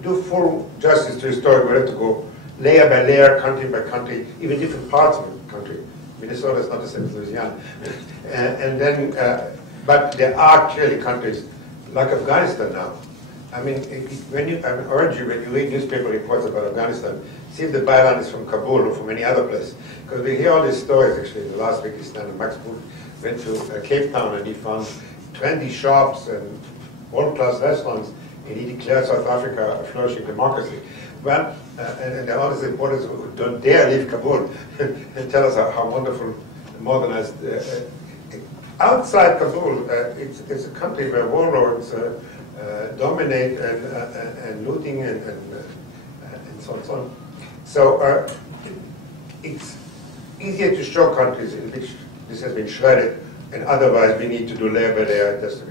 do full justice to the story, we have to go layer by layer, country by country, even different parts of the country. Minnesota is not the same as Louisiana. And then, but there are clearly countries like Afghanistan now. I mean, I urge you, when you read newspaper reports about Afghanistan, see if the byline is from Kabul or from any other place. Because we hear all these stories, actually. The last week, Max Boot went to Cape Town and he found 20 shops and world-class restaurants, and he declared South Africa a flourishing democracy. Well, and all these reporters who don't dare leave Kabul and tell us how wonderful, modernized. Outside Kabul, it's a country where warlords dominate and looting and so on and so on. So it's easier to show countries in which this has been shredded, and otherwise we need to do layer by layer testing.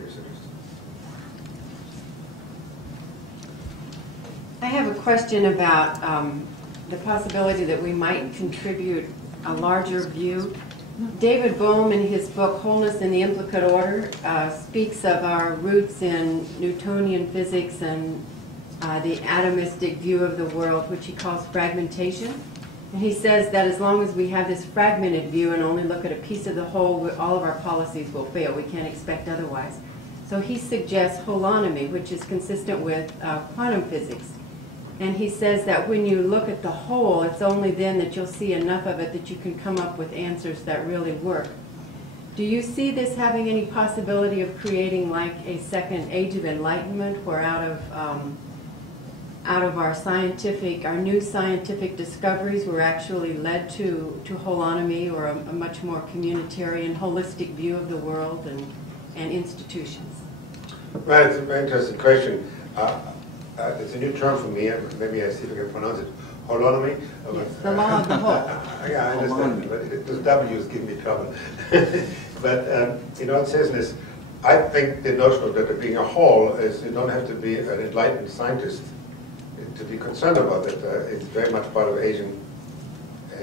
I have a question about the possibility that we might contribute a larger view. David Bohm, in his book Wholeness in the Implicate Order, speaks of our roots in Newtonian physics and the atomistic view of the world, which he calls fragmentation. And he says that as long as we have this fragmented view and only look at a piece of the whole, all of our policies will fail. We can't expect otherwise. So he suggests holonomy, which is consistent with quantum physics. And he says that when you look at the whole, it's only then that you'll see enough of it that you can come up with answers that really work. Do you see this having any possibility of creating like a second age of enlightenment, where out of our new scientific discoveries, we're actually led to holonomy, or a much more communitarian, holistic view of the world and institutions? Well, it's a very interesting question. It's a new term for me. Maybe I see if I can pronounce it. Holonomy. Yes, the law of the whole. Yeah, I understand, but those W's give me trouble. But in all seriousness, I think the notion of that being a whole is you don't have to be an enlightened scientist to be concerned about it. It's very much part of Asian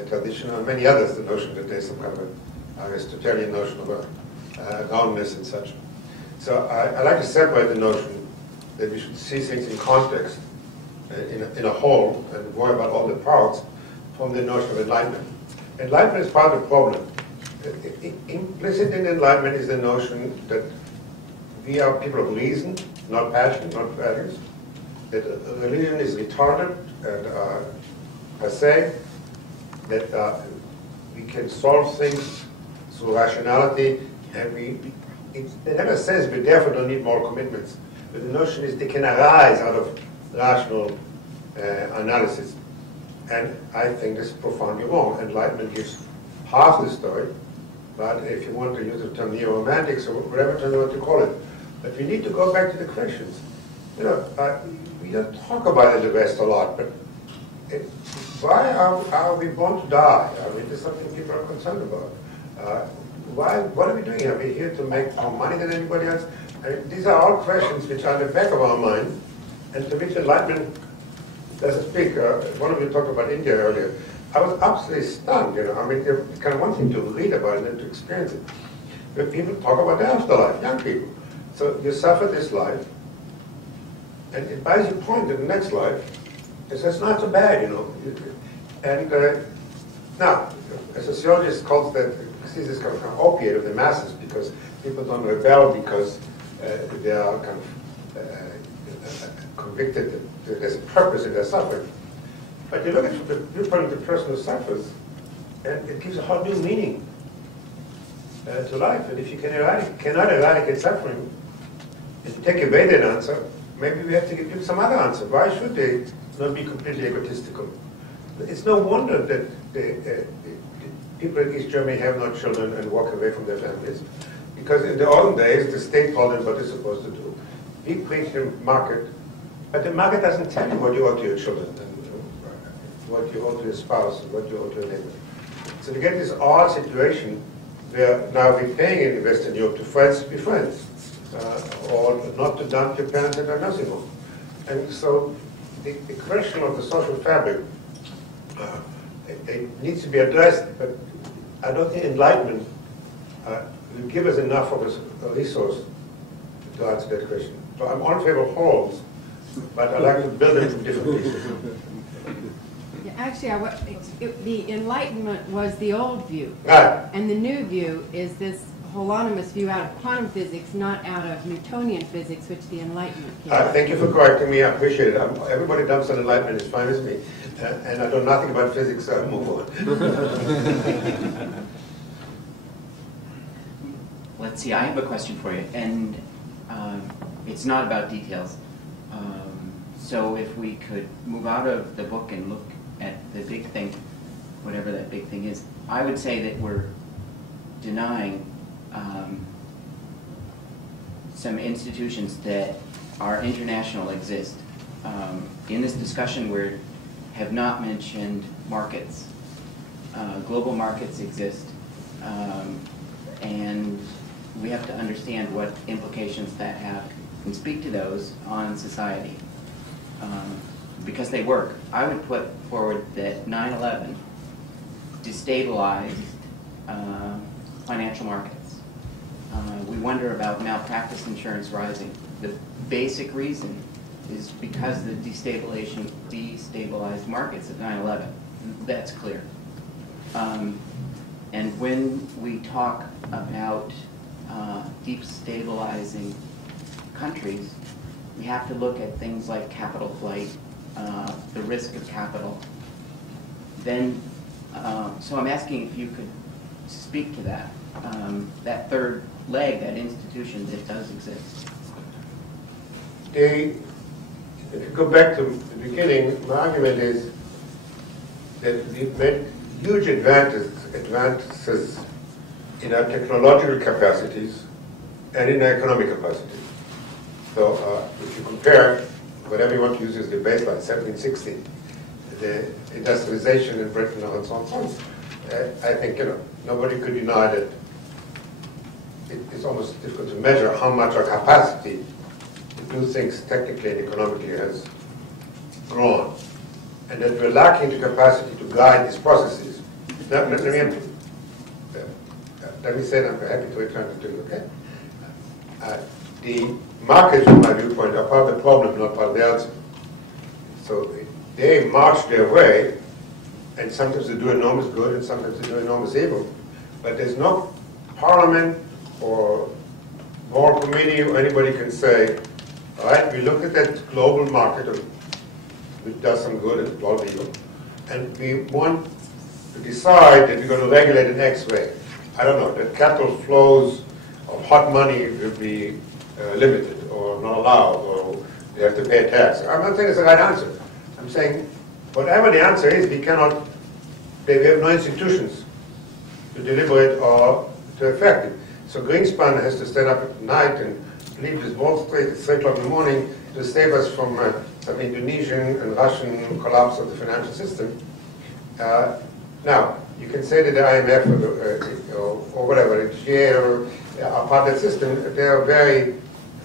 tradition, and many others, the notion that there's some kind of an Aristotelian notion of a roundness and such. So I like to separate the notion that we should see things in context, in a whole, and worry about all the parts, from the notion of enlightenment. Enlightenment is part of the problem. Implicit in enlightenment is the notion that we are people of reason, not passion, not values, that religion is retarded and per se, that we can solve things through rationality, and it never says we therefore don't need more commitments. But the notion is they can arise out of rational analysis. And I think this is profoundly wrong. Enlightenment gives half the story, but if you want to use the term neo-romantics or whatever term you want to call it, but we need to go back to the questions. You know, we don't talk about it in the West a lot, but why are we born to die? I mean, this is something people are concerned about. What are we doing? Are we here to make more money than anybody else? I mean, these are all questions which are in the back of our mind, and to which enlightenment doesn't speak. One of you talked about India earlier. I was absolutely stunned, you know. I mean, it's kind of one thing to read about it and to experience it. But people talk about the afterlife, young people. So you suffer this life, and it buys you point to the next life. It's just not so bad, you know. And now, a sociologist calls that, sees this kind of opiate of the masses, because people don't rebel because they are kind of convicted that there's a purpose in their suffering. But you look at the viewpoint of the person who suffers, and it gives a whole new meaning to life. And if you cannot eradicate suffering, and to take away that answer, maybe we have to give some other answer. Why should they not be completely egotistical? It's no wonder that the people in East Germany have no children and walk away from their families. Because in the olden days, the state told them what they're supposed to do. We preach the market, but the market doesn't tell you what you owe to your children. And what you owe to your spouse, and what you owe to your neighbor. So to get this odd situation where now we're paying in Western Europe to friends to be friends, or not to dump your parents at a nursing home. And so the question of the social fabric, it needs to be addressed, but I don't think enlightenment will give us enough of a resource to answer that question. So I'm all in favor of homes, but I'd like to build them from different pieces. Yeah, actually, the Enlightenment was the old view, Right. and the new view is this holonomous view out of quantum physics, not out of Newtonian physics, which the Enlightenment came. Thank you for correcting me. I appreciate it. Everybody dumps on enlightenment is fine with me, and I know nothing about physics, so I move on. Let's see, I have a question for you, and it's not about details. So if we could move out of the book and look at the big thing, whatever that big thing is, I would say that we're denying some institutions that are international exist. In this discussion, we have not mentioned markets. Global markets exist, and we have to understand what implications that have and speak to those on society, because they work. I would put forward that 9/11 destabilized financial markets. We wonder about malpractice insurance rising. The basic reason is because the destabilized markets at 9/11. That's clear. And when we talk about destabilizing countries, we have to look at things like capital flight, the risk of capital. Then, so I'm asking if you could speak to that, that third leg, that institution that does exist. If you go back to the beginning, my argument is that we've made huge advances in our technological capacities and in our economic capacities. So if you compare whatever you want to use as the baseline, 1760, the industrialization in Britain and so on and so on, I think nobody could deny that it's almost difficult to measure how much our capacity to do things technically and economically has grown, and that we're lacking the capacity to guide these processes. Now, let me say that I'm happy to return to you, okay? The markets, from my viewpoint, are part of the problem, not part of the answer. So they march their way, and sometimes they do enormous good, and sometimes they do enormous evil. But there's no parliament or moral committee or anybody can say, all right, we look at that global market which does some good and a lot of evil, and we want to decide that we're going to regulate in X way. I don't know, that capital flows of hot money will be limited or not allowed, or they have to pay a tax. I'm not saying it's the right answer. I'm saying whatever the answer is, we have no institutions to deliberate or to affect it. So Greenspan has to stand up at night and leave this Wall Street at 3 o'clock in the morning to save us from some Indonesian and Russian collapse of the financial system. Now, you can say that the IMF or whatever, the GA or are part of that system, they are very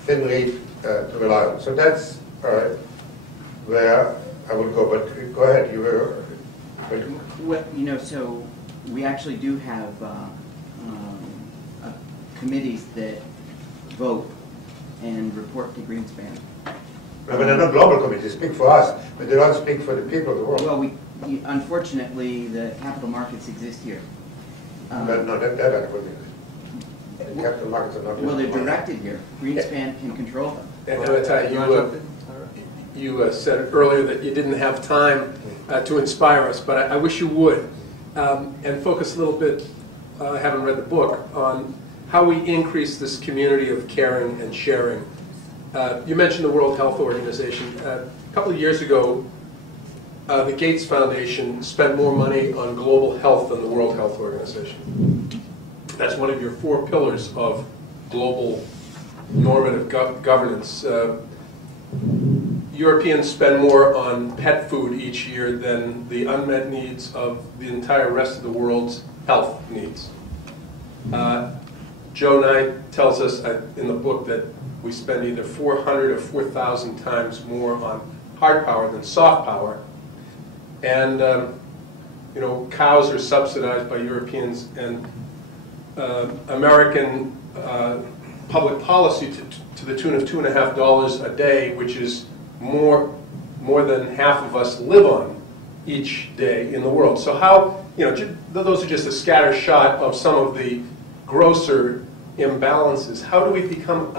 thin reed to rely on. So that's where I would go. But go ahead, you were. Well, so we actually do have committees that vote and report to Greenspan. No, but they're not global committees. They speak for us, but they don't speak for the people of the world. Well, unfortunately, the capital markets exist here. But no, that I wouldn't. The capital markets are not. Well, they're directed here. Greenspan can control them. And Amitai, you said earlier that you didn't have time to inspire us, but I wish you would, and focus a little bit, having read the book, on how we increase this community of caring and sharing. You mentioned the World Health Organization. A couple of years ago, the Gates Foundation spent more money on global health than the World Health Organization. That's one of your 4 pillars of global normative governance. Europeans spend more on pet food each year than the unmet needs of the entire rest of the world's health needs. Joe Knight tells us in the book that we spend either 400 or 4,000 times more on hard power than soft power. And you know, cows are subsidized by Europeans, and American public policy to the tune of $2.50 a day, which is more than half of us live on each day in the world. So how, you know, those are just a scatter shot of some of the grosser imbalances. How do we become,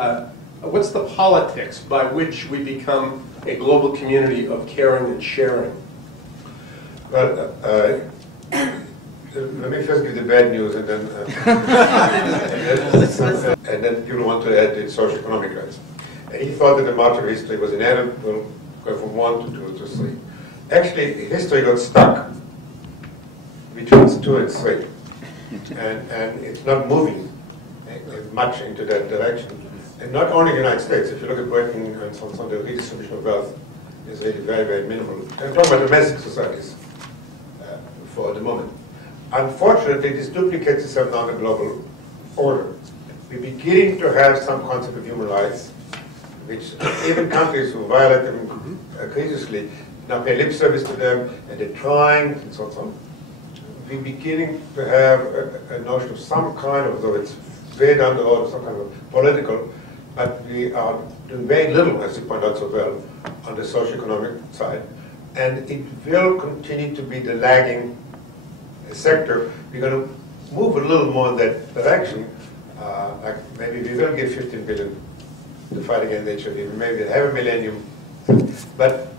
what's the politics by which we become a global community of caring and sharing? Well, let me first give the bad news, and then and then people want to add the socioeconomic rights. And he thought that the march of history was inevitable, go from 1 to 2 to 3. Actually, history got stuck between 2 and 3, and it's not moving much into that direction. And not only in the United States. If you look at Britain and so on, the redistribution of wealth is really very, very minimal. I'm talking about domestic societies for the moment. Unfortunately, this duplicates itself now in the global order. We're beginning to have some concept of human rights, which even countries who violate them egregiously now pay lip service to them, and they're trying, and so on. We're beginning to have a notion of some kind of, though it's way down the road, some kind of political, but we are doing very little, as you point out so well, on the socioeconomic side. And it will continue to be the lagging sector. We're going to move a little more in that direction. Like maybe we will give 15 billion to fight against HIV. Maybe we'll have a millennium. But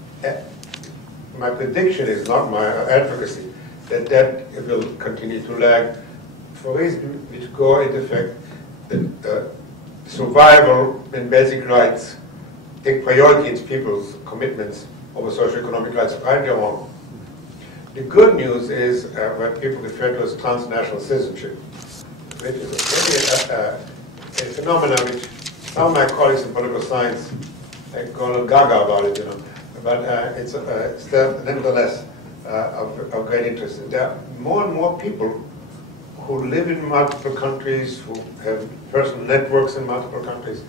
my prediction is not my advocacy, that will continue to lag for reasons which go into effect that survival and basic rights take priority in people's commitments over socioeconomic rights, right or wrong. The good news is what people refer to as transnational citizenship, which is a phenomenon which some of my colleagues in political science go a little gaga about it, you know, but it's still nevertheless of great interest. And there are more and more people who live in multiple countries, who have personal networks in multiple countries.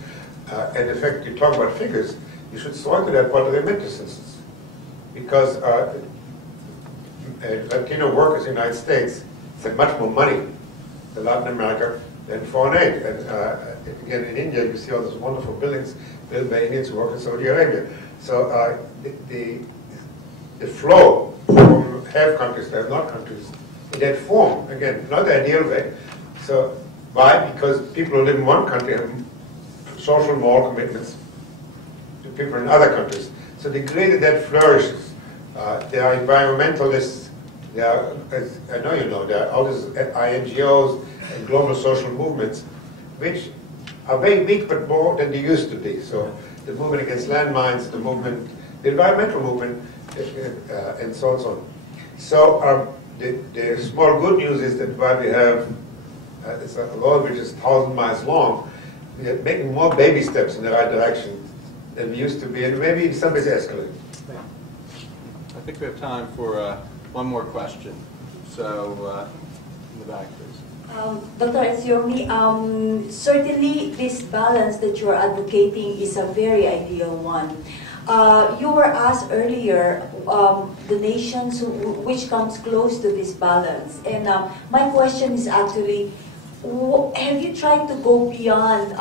And in fact, you talk about figures, you should sort to that what are their mental systems. Because Latino workers in the United States have much more money than Latin America than foreign aid. And again, in India, you see all those wonderful buildings built by Indians who work in Saudi Arabia. So the flow from have countries to have not countries in that form, again, not the ideal way. So why? Because people who live in one country have social moral commitments to people in other countries. So the greater that flourishes, there are environmentalists, there are, as I know you know, there are all these INGOs and global social movements, which are very weak but more than they used to be. So the movement against landmines, the movement, the environmental movement, and so on and so on. So the small good news is that while we have it's a road which is 1,000 miles long, we are making more baby steps in the right direction than we used to be, and maybe in some ways escalating. I think we have time for one more question. So, in the back, please. Dr. Etzioni, certainly this balance that you're advocating is a very ideal one. You were asked earlier the nations which comes close to this balance, and my question is actually, have you tried to go beyond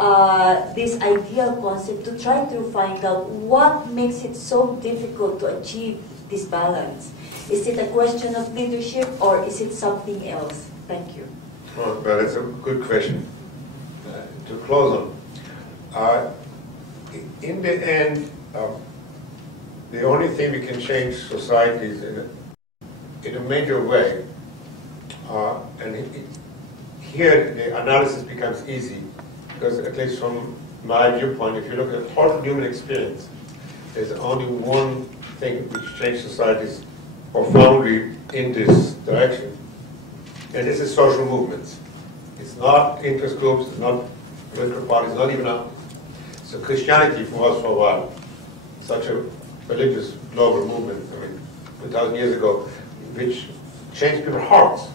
this ideal concept to try to find out what makes it so difficult to achieve this balance? Is it a question of leadership or is it something else? Thank you. Well, that's a good question to close on. In the end, the only thing we can change societies in a major way, and here the analysis becomes easy, because at least from my viewpoint, if you look at total human experience, there's only one thing which changed societies profoundly in this direction, and this is social movements. It's not interest groups, it's not political parties, not even armies. So Christianity was for a while such a religious global movement, I mean, 2,000 years ago, which changed people's hearts.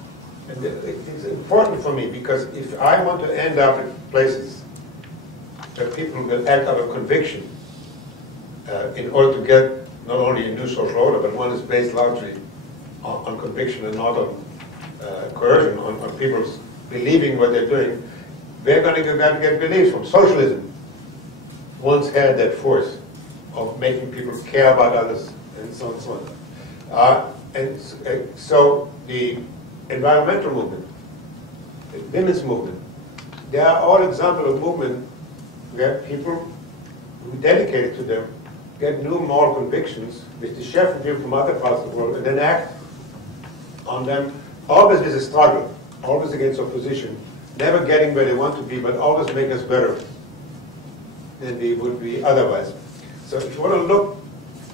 And it's important for me because if I want to end up in places that people will act out of conviction in order to get not only a new social order, but one that's based largely on conviction and not on coercion, on people's believing what they're doing, we're going to get beliefs from socialism. Once had that force of making people care about others and so on and so on. So the environmental movement, the women's movement, they are all examples of movement where people who dedicated to them get new moral convictions which they share from people from other parts of the world and then act on them, always with a struggle, always against opposition, never getting where they want to be, but always make us better than we would be otherwise. So if you want to look,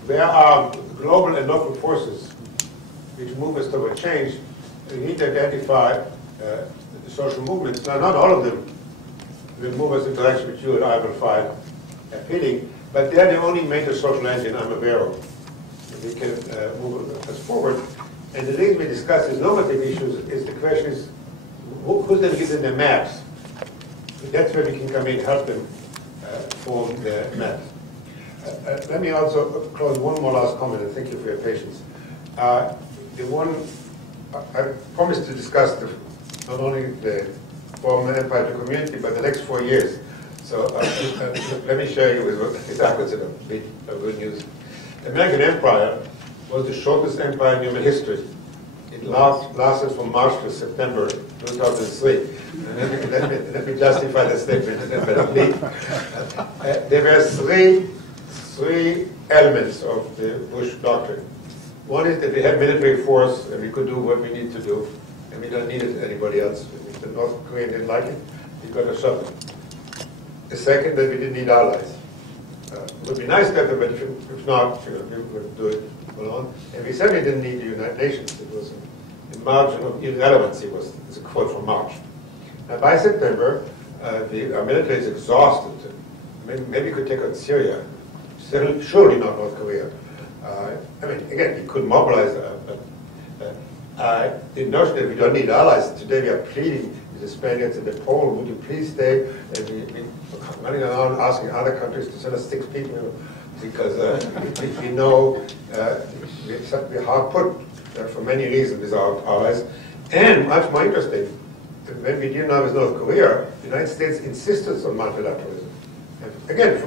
where are global and local forces which move us toward change, we need to identify the social movements. Now, not all of them will move us in the direction which you and I will find appealing, but they're the only major social engine I'm aware of. We can move us forward. And the things we discuss as normative issues is the question is, who's going to give them the maps? That's where we can come in and help them form the maps. Let me also close one more last comment, and thank you for your patience. The one, I promised to discuss not only the former empire to community, but the next 4 years. So let me share you with what is a bit of good news. The American Empire was the shortest empire in human history. It lasted from March to September 2003. Let me justify the statement. There were three elements of the Bush doctrine. One is that we had military force and we could do what we need to do, and we don't need anybody else. If the North Koreans didn't like it, we got to shove it. The second, that we didn't need allies. It would be nice to have them, but if not, we would do it alone. And we certainly didn't need the United Nations. It was the margin of irrelevancy was a quote from March. Now, by September, our military is exhausted. Maybe we could take on Syria. Surely not North Korea. I mean, again, we could mobilize. The notion that we don't need allies, today we are pleading with the Spaniards and the Poles, would you please stay? And we running around asking other countries to send us 6 people, because we know we're hard put for many reasons with our allies. And much more interesting, when we deal now with North Korea, the United States insisted on multilateralism. And again,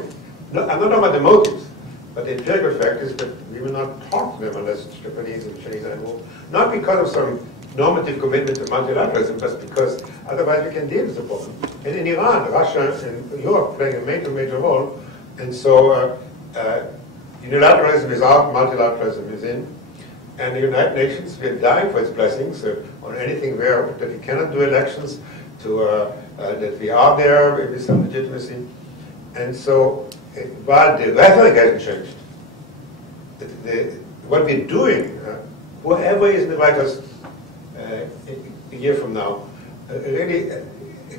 I'm not talking about the motives, but the empirical fact is that we will not talk to them unless it's Japanese and Chinese are involved. Not because of some normative commitment to multilateralism, but because otherwise we can deal with the problem. And in Iran, Russia and Europe playing a major role. And so unilateralism is out, multilateralism is in. And the United Nations, we are dying for its blessings on anything where that we cannot do elections, that we are there with some legitimacy. And so while the rhetoric hasn't changed, what we're doing, whoever is in the White House a year from now, really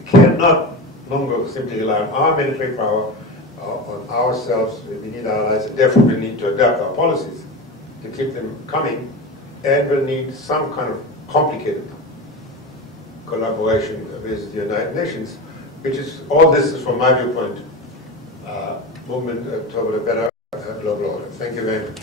cannot longer simply rely on our military power, on ourselves. We need allies, and therefore we need to adapt our policies to keep them coming, and we'll need some kind of complicated collaboration with the United Nations, which is, all this is from my viewpoint, movement toward a better global order. Thank you very much.